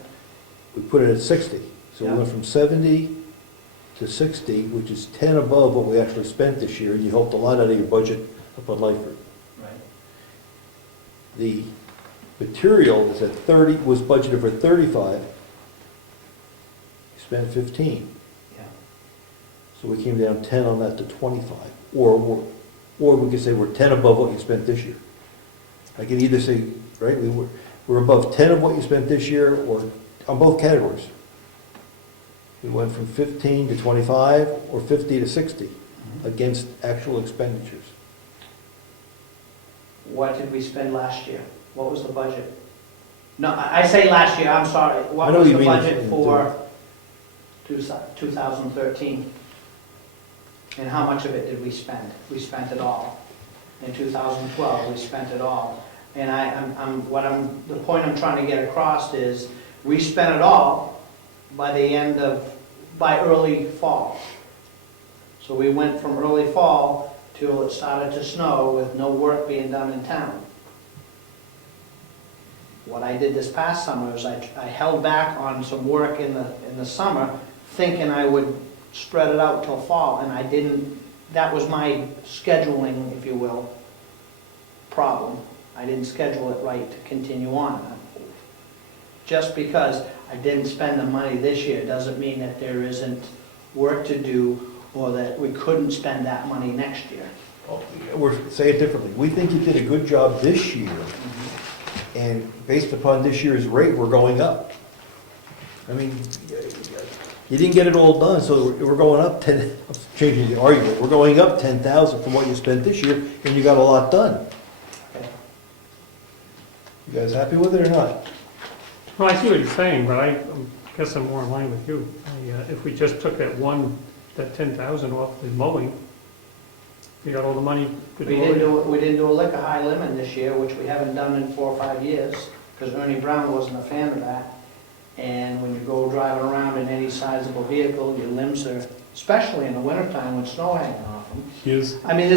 we put it at 60. So we Yeah. went from 70 to 60, which is 10 above what we actually spent this year, and you helped a lot out of your budget up on Lyford. right. The material is at 30, was budgeted for 35, you spent 15. Yeah. So we came down 10 on that to 25. Or we could say we're 10 above what you spent this year. I can either say, right, we're above 10 of what you spent this year, or on both categories. We went from 15 to 25, or 50 to 60 against actual expenditures. What did we spend last year? What was the budget? No, I say last year, I'm sorry. I What know was you the mean budget in- for 2013? And how much of it did we spend? We spent it all. In 2012, we spent it all. And the point I'm trying to get across is, we spent it all by early fall. So we went from early fall till it started to snow with no work being done in town. What I did this past summer is I held back on some work in the summer, thinking I would spread it out till fall, and I didn't. That was my scheduling, if you will, problem. I didn't schedule it right to continue on. Just because I didn't spend the money this year doesn't mean that there isn't work to do, or that we couldn't spend that money next year. Say it differently. We think you did a good job this year, and based upon this year's rate, we're going up. I mean, you didn't get it all done, so we're going up 10, I'm changing the argument, we're going up 10,000 from what you spent this year, and you got a lot done. You guys happy with it or not? Well, I see what you're saying, but I guess I'm more in line with you. If we just took that 10,000 off the mowing, we got all the money. We didn't do a liquor high limit this year, which we haven't done in 4 or 5 years, because Ernie Brown wasn't a fan of that. And when you go driving around in any sizable vehicle, your limbs are, especially in the wintertime when snow hanging off them. I mean,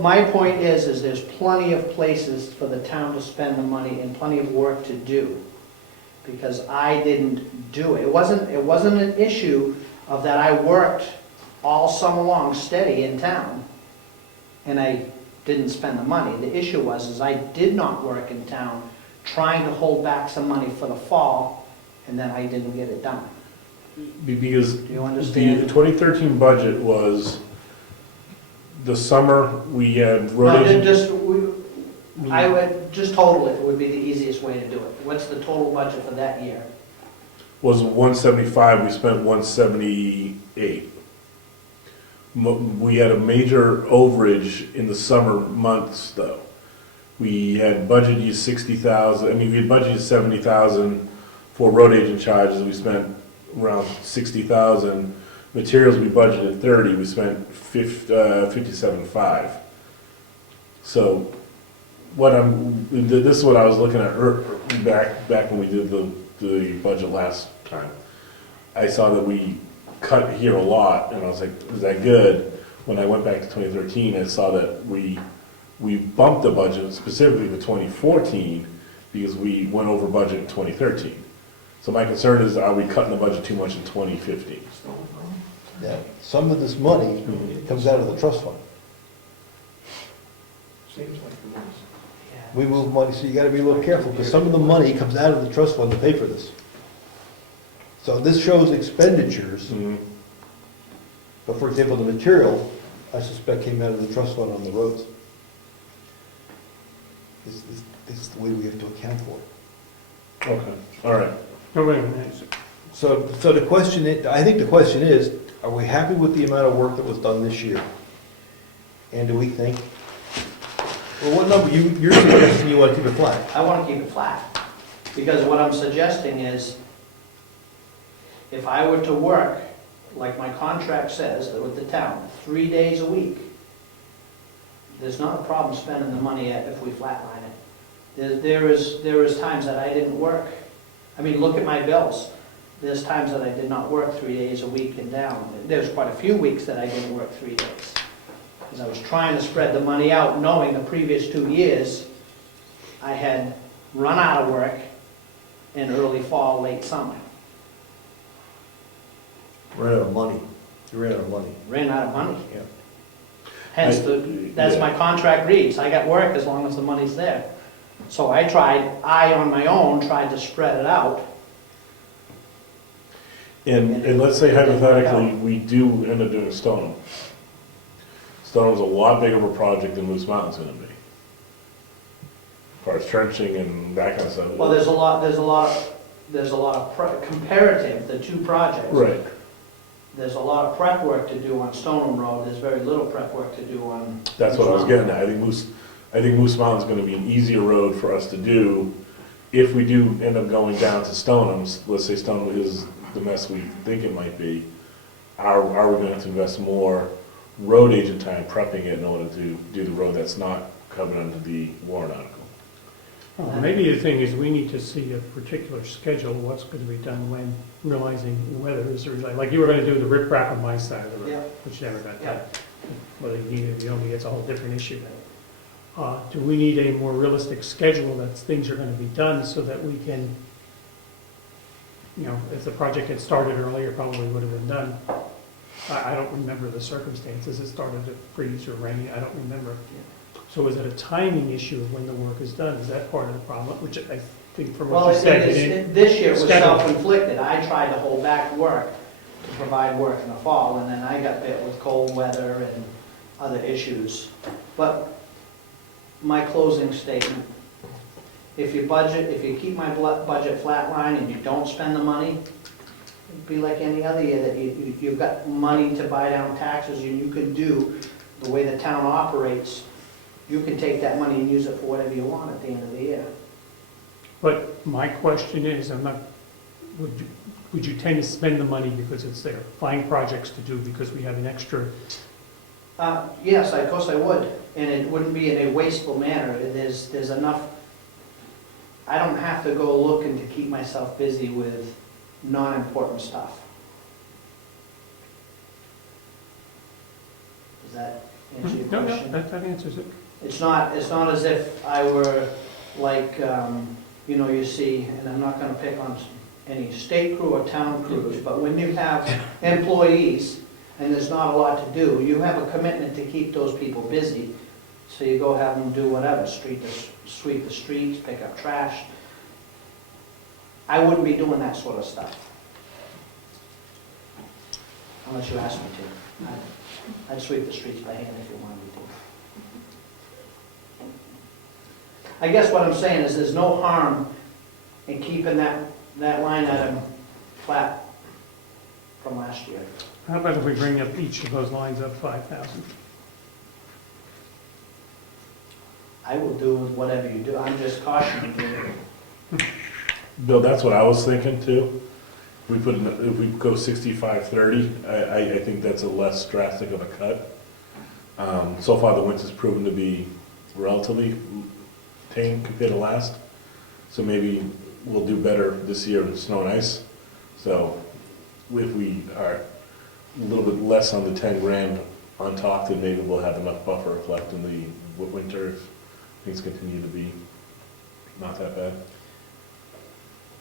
my point is there's plenty of places for the town to spend the money and plenty of work to do. Because I didn't do it. It wasn't an issue of that I worked all summer long steady in town and I didn't spend the money. The issue was I did not work in town trying to hold back some money for the fall, and then I didn't get it done. Because Do you understand? the 2013 budget was, the summer we had road I would just total it, would be the easiest way to do it. What's the total budget for that year? was 175, we spent 178. We had a major overage in the summer months, though. We had budgeted 60,000, I mean, we had budgeted 70,000 for road agent charges, we spent around 60,000. Materials, we budgeted 30, we spent 57.5. So, this is what I was looking at back when we did the budget last time. I saw that we cut here a lot, and I was like, is that good? When I went back to 2013, I saw that we bumped the budget specifically for 2014 because we went over budget in 2013. So my concern is, are we cutting the budget too much in 2015? Yeah, some of this money comes out of the trust fund. Seems like the most. We move money, so you gotta be a little careful, because some of the money comes out of the trust fund to pay for this. So this shows expenditures, but for example, the material, I suspect came out of the trust fund on the roads. This is the way we have to account for it. Okay, all right. No, wait a minute. So the question, I think the question is, are we happy with the amount of work that was done this year? And do we think, well, what number, you're suggesting you want to keep it flat? I want to keep it flat, because what I'm suggesting is, if I were to work, like my contract says, with the town, 3 days a week, there's not a problem spending the money if we flatline it. There is times that I didn't work. I mean, look at my bills. There's times that I did not work 3 days a week and down. There's quite a few weeks that I didn't work 3 days. Because I was trying to spread the money out, knowing the previous 2 years, I had run out of work in early fall, late summer. Ran out of money. You ran out of money. Ran out of money. Yeah. Hence, that's my contract reads. I got work as long as the money's there. So I on my own, tried to spread it out. And let's say hypothetically, we do end up doing Stoneham. Stoneham's a lot bigger of a project than Moose Mountain's gonna be. As far as trenching and that kind of stuff. Well, there's a lot of comparative, the two projects. Right. There's a lot of prep work to do on Stoneham Road, there's very little prep work to do on. That's what I was Moose getting at. I think Moose Mountain's gonna be an easier road for us to do if we do end up going down to Stoneham's. Let's say Stoneham is the mess we think it might be. Are we gonna have to invest more road agent time prepping it in order to do the road that's not covered under the warrant article? Well, maybe the thing is, we need to see a particular schedule, what's going to be done when, realizing the weather is, like you were going to do the riprap on my side of the Yeah. road, which never got Yeah. done. Whether you need it, you don't need it's a whole different issue. Do we need a more realistic schedule that things are going to be done so that we can, you know, if the project had started earlier, probably would have been done. I don't remember the circumstances, it started to freeze or rain, I don't remember. So is it a timing issue of when the work is done? Is that part of the problem? Which I think from Well, what you said, this year was schedule. self-inflicted. I tried to hold back work to provide work in the fall, and then I got bit with cold weather and other issues. But my closing statement, if you keep my budget flatline and you don't spend the money, it'd be like any other year that you've got money to buy down taxes, and you can do the way the town operates. You can take that money and use it for whatever you want at the end of the year. But my question is, would you tend to spend the money because it's there? Find projects to do because we have an extra, Yes, of course I would, and it wouldn't be in a wasteful manner. There's enough, I don't have to go looking to keep myself busy with non-important stuff. Does that answer your no, question? that answers it. It's not as if I were like, you see, and I'm not gonna pick on any state crew or town crews, but when you have employees and there's not a lot to do, you have a commitment to keep those people busy. So you go have them do whatever, sweep the streets, pick up trash. I wouldn't be doing that sort of stuff. Unless you asked me to. I'd sweep the streets by hand if you wanted me to. I guess what I'm saying is there's no harm in keeping that line item flat from last year. How about if we bring up each of those lines up 5,000? I will do whatever you do. I'm just cautioning you. Bill, that's what I was thinking too. If we go 65-30, I think that's a less drastic of a cut. So far, the winter's proven to be relatively tame compared to last. So maybe we'll do better this year in snow and ice. So if we are a little bit less on the 10 grand on top, then maybe we'll have enough buffer left in the winter if things continue to be not that bad.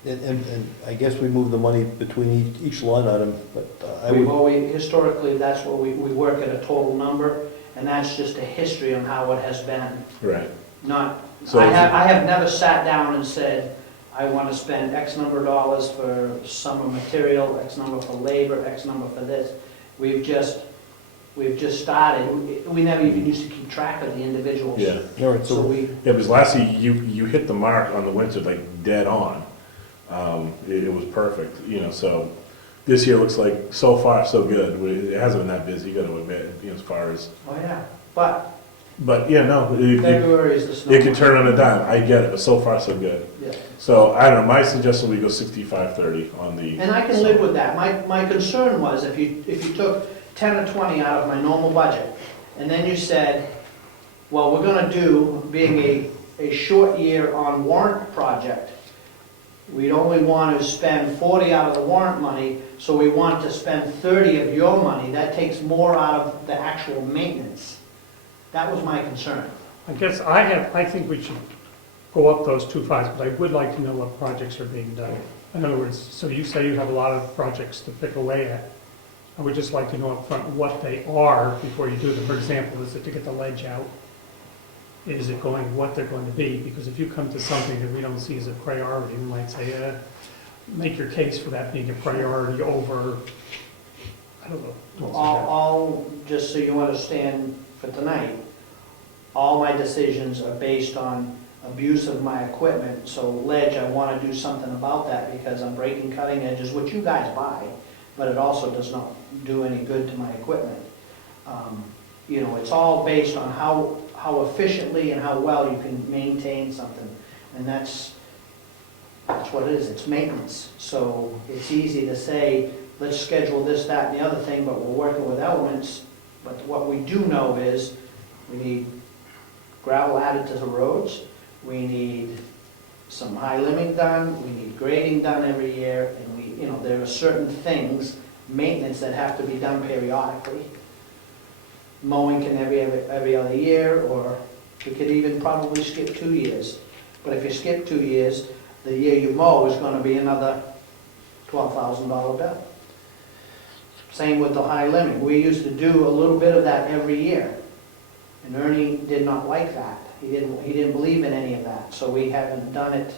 And I guess we move the money between each line item, but I We've would, always, historically, that's what we work at a total number, and that's just a history on how it has been. Right. Not, So I is have never sat down and said, I want to spend X number of dollars for summer material, X number for labor, X number for this. We've just started. We never even used to keep track of the individuals. Yeah. all right, So so we, Yeah, because last year you hit the mark on the winter like dead on. It was perfect, so this year looks like so far so good. It hasn't been that busy, you got to admit, as far as, oh yeah, but but yeah, no, it February is the snow. can turn on a dime. I get it, but so far so good. Yeah. So I don't know, my suggestion we go 65-30 on the. And I can live with that. My concern was if you took 10 or 20 out of my normal budget, and then you said, well, we're gonna do, being a short year on warrant project, we'd only want to spend 40 out of the warrant money, so we want to spend 30 of your money. That takes more out of the actual maintenance. That was my concern. I guess I think we should go up those 2 fives, but I would like to know what projects are being done. In other words, so you say you have a lot of projects to pick away at. I would just like to know up front what they are before you do them. For example, is it to get the ledge out? Is it what they're going to be? Because if you come to something that we don't see as a priority, we might say, make your case for that being a priority over, I don't know. All, just so you understand for tonight, all my decisions are based on abuse of my equipment. So ledge, I want to do something about that because I'm breaking cutting edges, which you guys buy, but it also does not do any good to my equipment. You know, it's all based on how efficiently and how well you can maintain something. And that's what it is, it's maintenance. So it's easy to say, let's schedule this, that, and the other thing, but we're working with elements. But what we do know is, we need gravel added to the roads, we need some high limbing done, we need grading done every year, and we, you know, there are certain things, maintenance that have to be done periodically. Mowing can every other year, or we could even probably skip 2 years. But if you skip 2 years, the year you mow is gonna be another $12,000 bill. Same with the high limit. We used to do a little bit of that every year. And Ernie did not like that. He didn't believe in any of that, so we haven't done it.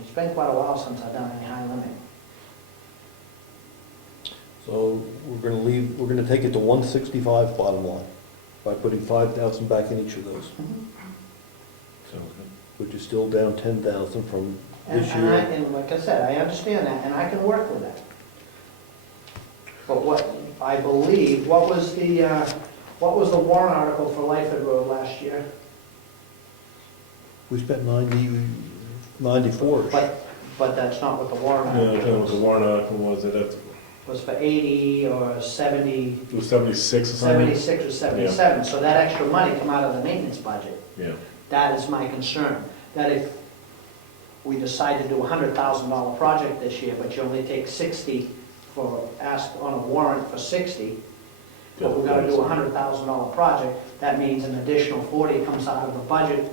It's been quite a while since I've done any high limit. So we're gonna take it to 165 bottom line by putting 5,000 back in each of those, which is still down 10,000 from this year. And like I said, I understand that, and I can work with that. But what I believe, what was the warrant article for Lyford Road last year? We spent 94. But that's not what the warrant Yeah, article that was the warrant article, was it? was for 80 or 70, It was 76 or something? 76 or 77. So that extra money come out of the maintenance budget. Yeah. That is my concern, that if we decide to do a $100,000 project this year, but you only take 60 ask on a warrant for 60, but we're gonna do a $100,000 project, that means an additional 40 comes out of the budget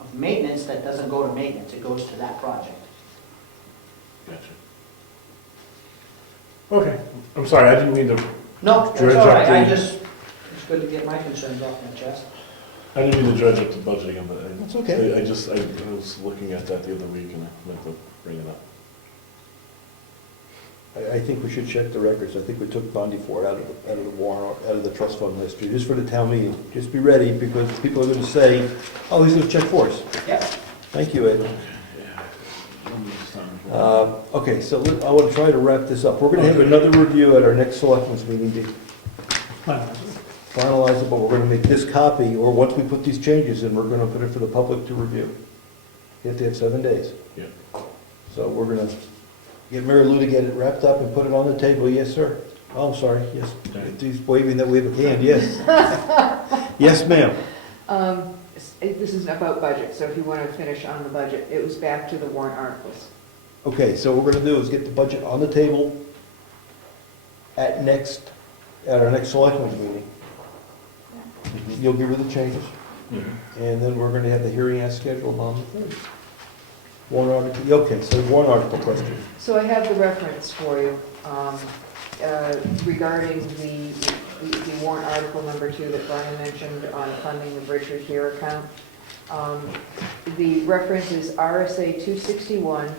of maintenance that doesn't go to maintenance, it goes to that project. Gotcha. Okay, I'm sorry, I didn't mean to, No, that's Dredge all right, up the- it's good to get my concerns off my chest. I didn't mean to dredge up the budget again, but That's okay. I was looking at that the other week and I meant to bring it up. I think we should check the records. I think we took 94 out of the warrant, out of the trust fund last year, just for the town meeting. Just be ready, because people are gonna say, oh, he's gonna check for us. Yep. Thank you, Ed. Okay, so I want to try to wrap this up. We're gonna have another review at our next selectmen's meeting to finalize it, but we're gonna make this copy, or once we put these changes in, we're gonna put it for the public to review. You have to have 7 days. Yeah. So we're gonna get Mary Lou to get it wrapped up and put it on the table. Yes, sir. Oh, I'm sorry, yes. He's waving that we have a hand, yes. Yes, ma'am. This is about budget, so if you want to finish on the budget, it was back to the warrant articles. Okay, so what we're gonna do is get the budget on the table at our next selectmen's meeting. You'll give her the changes, and then we're gonna have the hearing as scheduled on the 3rd. Warrant article, okay, so warrant article question. So I have the reference for you regarding the warrant article number 2 that Brian mentioned on funding the bridge repair account. The reference is RSA 261,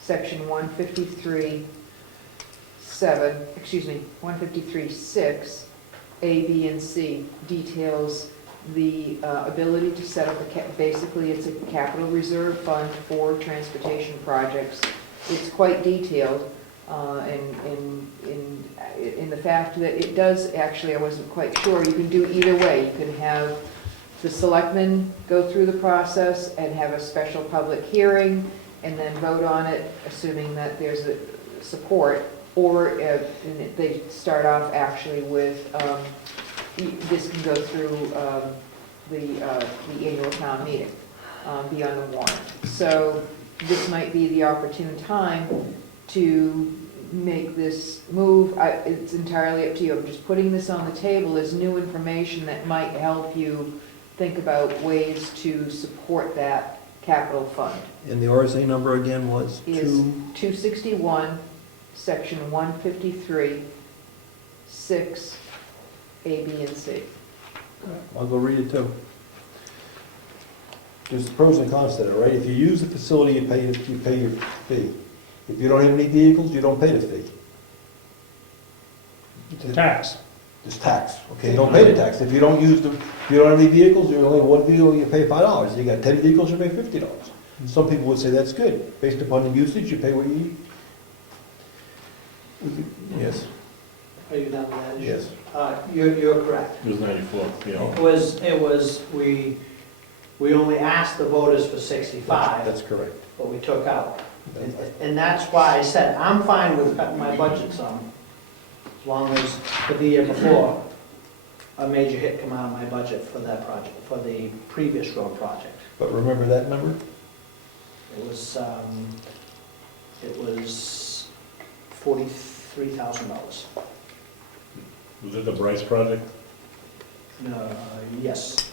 section 153.6, A, B, and C, details the ability to set up basically it's a capital reserve fund for transportation projects. It's quite detailed in the fact that it does, actually, I wasn't quite sure, you can do either way. You can have the selectmen go through the process and have a special public hearing and then vote on it, assuming that there's a support, or they start off actually with, this can go through the annual town meeting, be on the warrant. So this might be the opportune time to make this move. It's entirely up to you. I'm just putting this on the table as new information that might help you think about ways to support that capital fund. And the RSA number again was Is 261, section 153, 6, A, B, and C. I'll go read it too. there's pros and cons to that, right? If you use the facility, you pay your fee. If you don't have any vehicles, you don't pay the fee. It's a tax. It's tax, okay, you don't pay the tax. If you don't use the, if you don't have any vehicles, you only have one vehicle, you pay $5. You got 10 vehicles, you pay $50. Some people would say that's good. Based upon the usage, you pay what you eat. Yes, Are you done with that issue? yes. You're correct. It was 94, yeah. It was, we only asked the voters for 65, That's correct. but we took out. And that's why I said, I'm fine with cutting my budget some, as long as for the year before, a major hit come out of my budget for that project, for the previous road project. But remember that number? It was $43,000. Was it the Bryce project? Yes.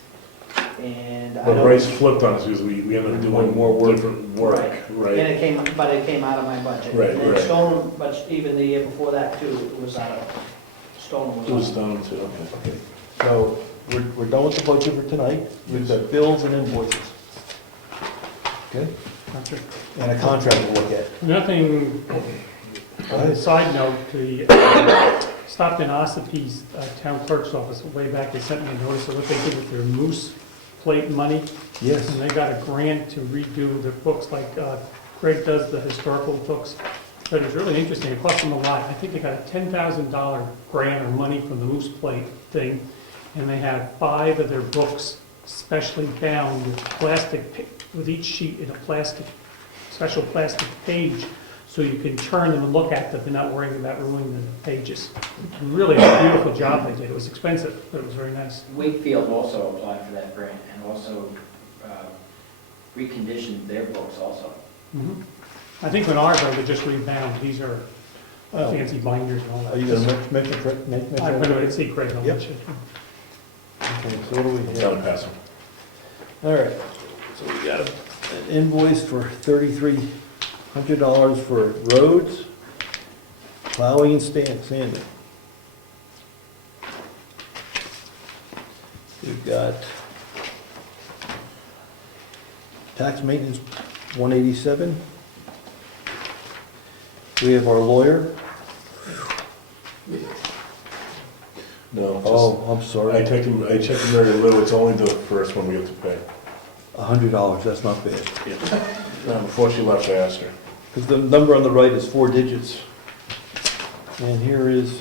And I But don't. Bryce flipped on us because we ended up doing More work. different work, And right? it came out of my budget. Right, And right. Stone, but even the year before that too, it was out of, Stone It was was out. down to, okay. Okay. So, we're done with the budget for tonight. We've got bills and invoices. Okay? And a contract to look at. Nothing, Go on a ahead. side note, the, stopped in Ossipe's town clerk's office way back, they sent me a notice of what they did with their moose plate money. Yes. And they got a grant to redo the books, like Craig does the historical books. But it was really interesting, it cost them a lot. I think they got a $10,000 grant or money from the moose plate thing. And they had 5 of their books specially bound with plastic, with each sheet in a plastic, special plastic page. So you can turn them and look at them and not worrying about ruining the pages. Really a beautiful job they did. It was expensive, but it was very nice. Wakefield also applied for that grant and also reconditioned their books also. Mhm. I think when ours are, they're just rebound. These are fancy binders and all that. Are you gonna mention? I didn't see Craig, I'll Yep. mention. Okay, so what do we Gotta have? pass them. All right, so we got an invoice for $3,300 for roads, plowing and sanding. We've got tax maintenance, $187. We have our lawyer. No, Oh, I'm just, sorry. I checked Mary Lou, it's only the first one we have to pay. $100, that's not bad. Before she left, I asked her. Because the number on the right is 4 digits. And here is,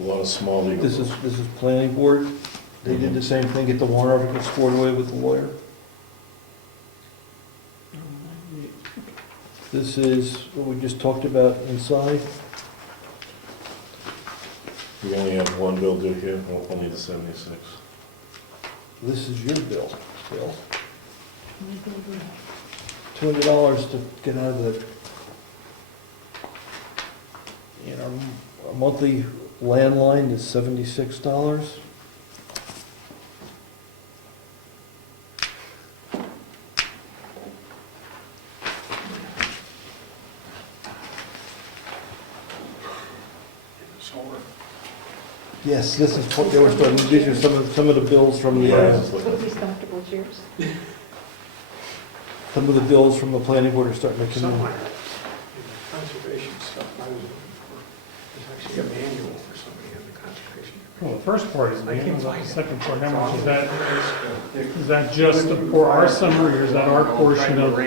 A lot of small legal. this is planning board. They did the same thing, get the warrant article squared away with the lawyer. This is what we just talked about inside. We only have one bill due here, only the 76. This is your bill, Bill. $200 to get out of the, our monthly landline is $76. Yes, this is, they were starting, these are some of the bills from the, Look at these comfortable chairs. some of the bills from the planning board are starting to come in. Somewhere, conservation stuff, there's actually a manual for somebody in the conservation. Well, the first part is, I can't the find it. second part, how much is that? Is that just for our summary, or is that our portion of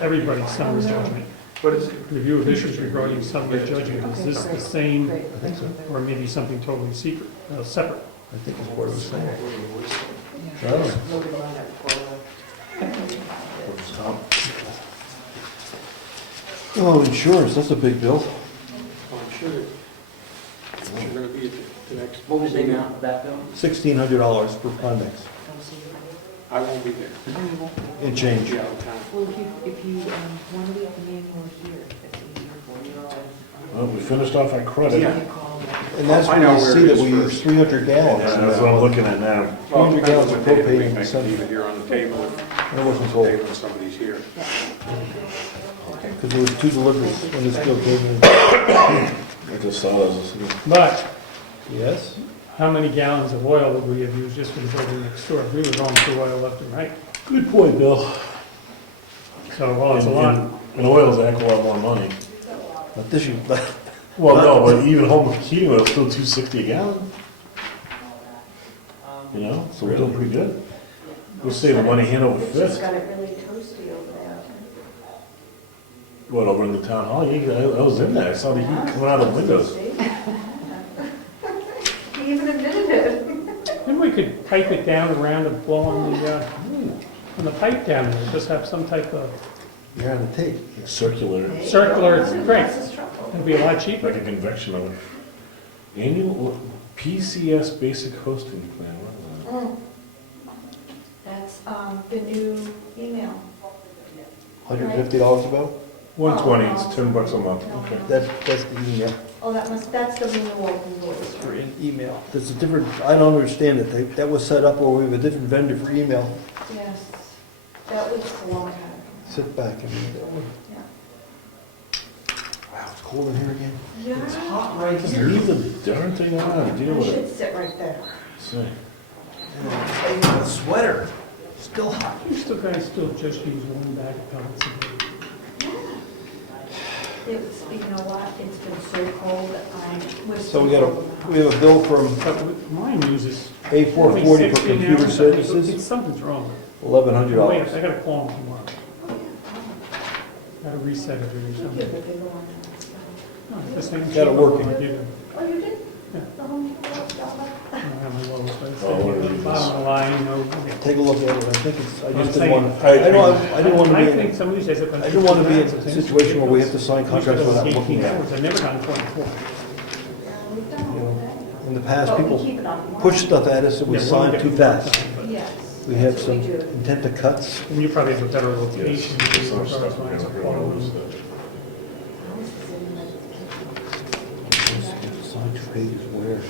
everybody's summary judgment? What is it? Review of issues regarding summary judgment, is this the same, Great. I think so. or maybe something totally secret, separate? I think it's what it was saying. Yeah. I don't know. Loaded on that before. Oh, insurance, that's a big bill. Well, I'm sure that you're gonna be at the next. What was the amount of that bill? $1,600 for Primex I won't be there. and change. Be out of town. Well, if you want to leave the manual here, that's easier for you. Well, we finished off our credit. Yeah. You call them. And that's I where know you where see it that is we use first. 300 gallons. Yeah, that's what I'm looking at now. Well, 300 it gallons depends of what day of the propane week and I some- can leave it here on the table It wasn't if cold, when somebody's here. because there was 2 deliveries when this bill came in. I just saw those. But Yes? how many gallons of oil would we have used just for the building next door? We were going through oil left and right. Good point, Bill. So, well, it's a lot. And oil's a heck of a lot more money. But this you, Well, no, but even home heating oil is still $2.60 a gallon. You know, so we're doing pretty good. We're saving money hand over It's just fist. got it really toasty over there. What, over in the town hall? Yeah, I was in there. I saw the heat coming out of the windows. He even admitted it. Then we could pipe it down around and blow on the pipe down there, just have some type of you're on the tape. Like circular, circular, it's great. That's his trouble. It'd be a lot cheaper. like a convection oven. Annual PCS basic hosting plan. What is that? That's the new email. $150 about? 120, it's $10 a month. Okay. That's the email. Oh, that's the renewal invoice. For an email. There's a different, I don't understand it. That was set up where we have a different vendor for email. Yes, that was a long time ago. Sit back and read that one. Yeah. Wow, it's cold in here again. Yeah. Hot right Just here. leave the darn thing on, deal I with it. should sit right there. See. A sweater, still hot. You still guys still just use one bag of pellets a day. You know what, it's been so cold that we're So we have a bill from But mine uses. A440 for 60 now. computer services, Something's wrong. $1,100. Wait, I gotta call them tomorrow. Gotta reset it or You something. give the bigger one. No, it's the same Got it sheet working. I give you. Oh, you did? Yeah. The Home Depot got I don't have my lowest, but it's Oh, what the are these? bottom line, no. Take a look at it. I think it's, I I'm just didn't saying- want, I didn't want to I be think in, some of these days have been. I didn't want to be in 50 a situation where we have to sign contracts without 18 looking at hours. it. I've never done 24. We've done all of that. In the past, But we people keep it on one. push stuff at us and we Yeah, sign we'll too get- fast. Yes. We have that's what some do. intent to cuts. And you probably have a better Yes, location. there's some as far as stuff we're lines gonna of bring over, quality. so. Sign 2 pages where?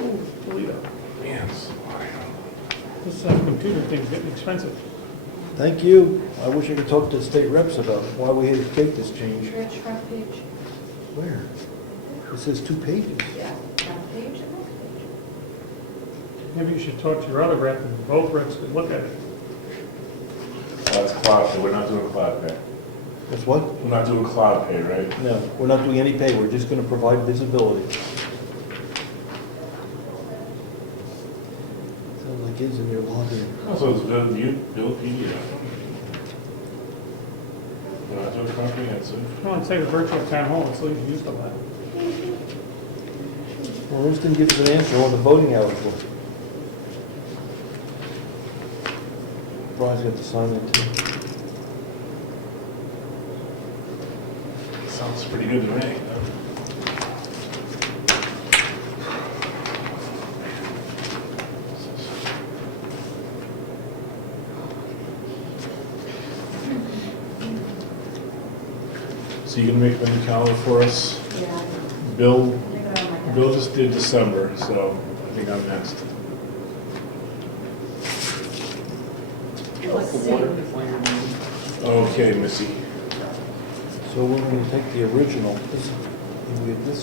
Oh, Toledo. Man, it's wild. This computer thing's getting expensive. Thank you. I wish I could talk to the state reps about why we had to take this change. Rich front page. Where? It says 2 pages. Yeah, front page and next page. Maybe you should talk to your other rep and both reps could look at it. That's cloud pay, we're not doing cloud pay. That's what? We're not doing cloud pay, right? No, we're not doing any pay. We're just going to provide visibility. Sounds like it's in your login. Also, it's Bill, Bill PDF. We're not doing comprehensive. Well, I'd say the virtual town hall, it's least used a lot. Well, Rose didn't give us an answer on what the voting hours were. Brian's got to sign it too. Sounds pretty good to me. So you gonna make the new calendar for us? Yeah. Bill, Leave it on my desk. Bill just did December, so I think I'm next. Let's see. Okay, Missy. So we're going to take the original. This,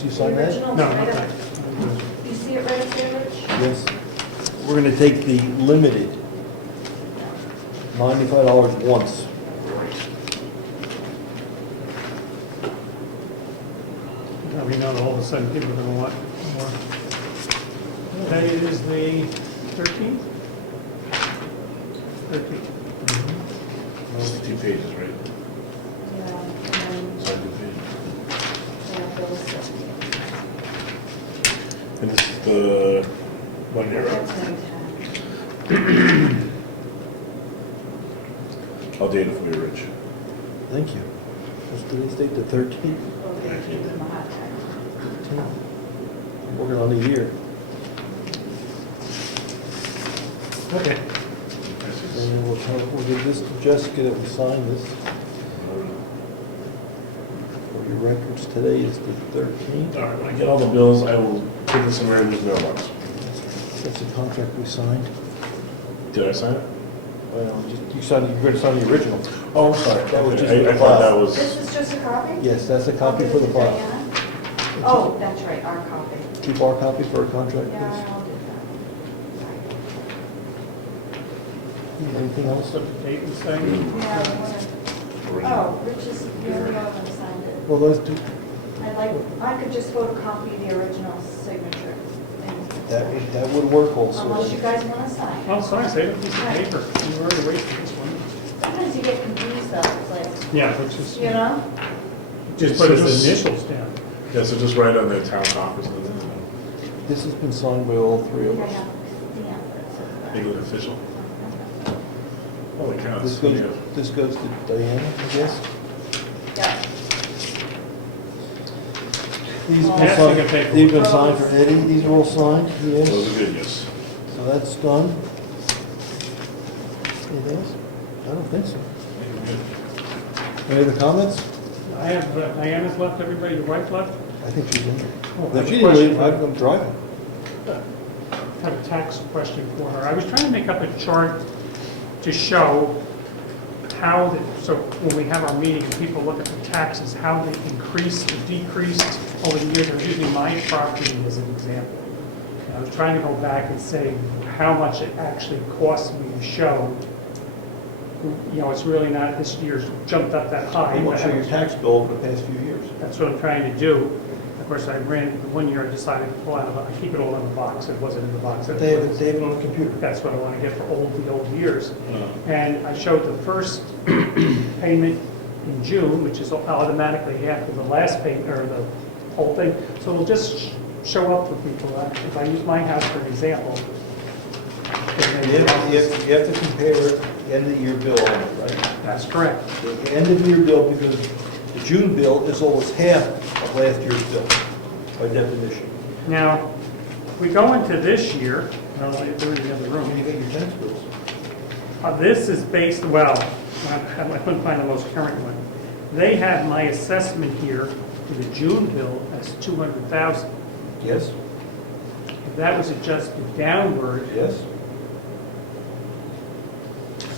you The sign that? original, No, right not up- that. You see it right up there, Rich? Yes. We're going to take the limited, $95 once. Now we know that all of a sudden people are gonna want more. Today is the 13th? 13th. Just 2 pages, right? Yeah. And Sorry, 2 pages. then Bill's set. And this is the one year up. That's 9/10. I'll date it for you, Rich. Thank you. What's today's date, the 13th? We're gonna keep them a hot time. I'm working on the year. Okay. And then we'll give this to Jessica that we sign this. For your records, today is the 13th. All right, when I get all the bills, I will put this in Mary's mailbox. That's the contract we signed. Did I sign it? Well, you signed, you're going to sign the original. Oh, I'm sorry. That was Okay, just for the I thought file. that was, This is just a copy? Yes, that's a I'll copy give for it the to file. Diana. Oh, that's right, our copy. Keep our copy for a contract, Yeah, please. I'll do that. Anything else? What's the date and thing? Yeah, I wanna, oh, Rich is, you're the one who signed it. Well, those two, I could just photocopy the original signature. and- that would work also. Unless you guys want to sign. Oh, sorry, save a piece of paper. You already wasted this one. Sometimes you get confused though, it's like, Yeah, which is, you know? just So put his just- initials down. Yeah, so just write on the town office, This has been signed by all three of I us. have to stamp it. make it official. Holy cow, This it's goes, yeah. this goes to Diana, I guess. Yeah. These Oh. been Yeah, signed- you can take these been signed for Eddie, these are all signed, yes. Those are good, yes. So that's done. Anything else? I don't think so. Any other comments? I have, Diana's left, everybody, your wife left? I think she's in there. Oh, I If have she a didn't leave, question. I'm driving. I have a tax question for her. I was trying to make up a chart to show how, so when we have our meeting and people look at the taxes, how they increased or decreased over the years. I'm using my property as an example. And I was trying to go back and say how much it actually cost me to show. You know, it's really not, this year's jumped up that high. You want to show your tax bill over the past few years. That's what I'm trying to do. Of course, I ran, the one year I decided to pull out of it, I keep it all in the box, it wasn't in the box. They have it on the computer. That's what I want to get for the old years. And I showed the first payment in June, which is automatically after the last payment, or the whole thing. So it'll just show up for people. If I use my house for an example. You have to compare the end of the year bill, right? That's correct. The end of the year bill, because the June bill is almost half of last year's bill, by definition. Now, we go into this year, I don't know if they're in the other room. When you get your tax bills. This is based, well, I couldn't find the most current one. They have my assessment here for the June bill as 200,000. Yes, If that was adjusted downward, yes.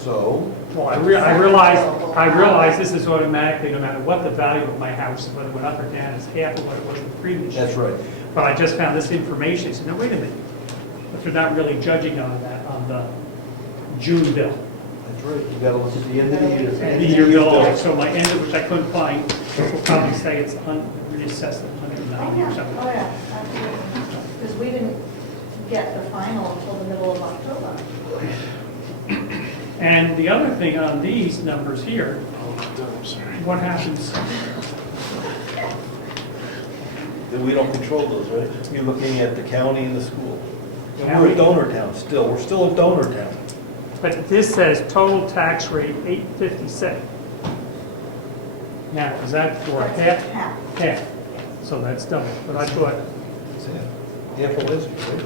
So, well, I realize this is automatically, no matter what the value of my house, whether it went up or down, is half of what it was the previous year. that's right. But I just found this information, so now wait a minute. But they're not really judging on that, on the June bill. That's right. You gotta look at the end of the year. And the year bill, so my end of which I couldn't find, will probably say it's reassessed at 190 or something. Oh, yeah, absolutely. Because we didn't get the final until the middle of October. And the other thing on these numbers here, I'm sorry. what happens, That we don't control those, right? You're looking at the county and the school. And we're County. a donor town still. We're still a donor town. but this says total tax rate 857. Now, is that for half? Half. Half. So that's double, but I thought, That's it. Half of this, right?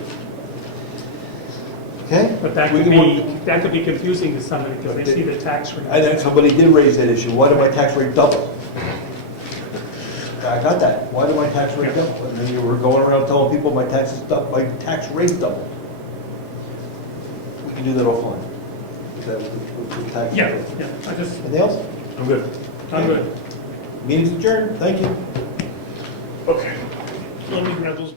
Okay? but that We could can work- be confusing to somebody because they see the tax rate. I think somebody did raise that issue. Why did my tax rate double? I got that. Why did my tax rate double? And then you were going around telling people my tax rate doubled. We can do that offline. With the tax Yeah, rate. yeah, I just, Anything else? I'm good. I'm good. Meeting's adjourned. Thank you. Okay. Let me grab those.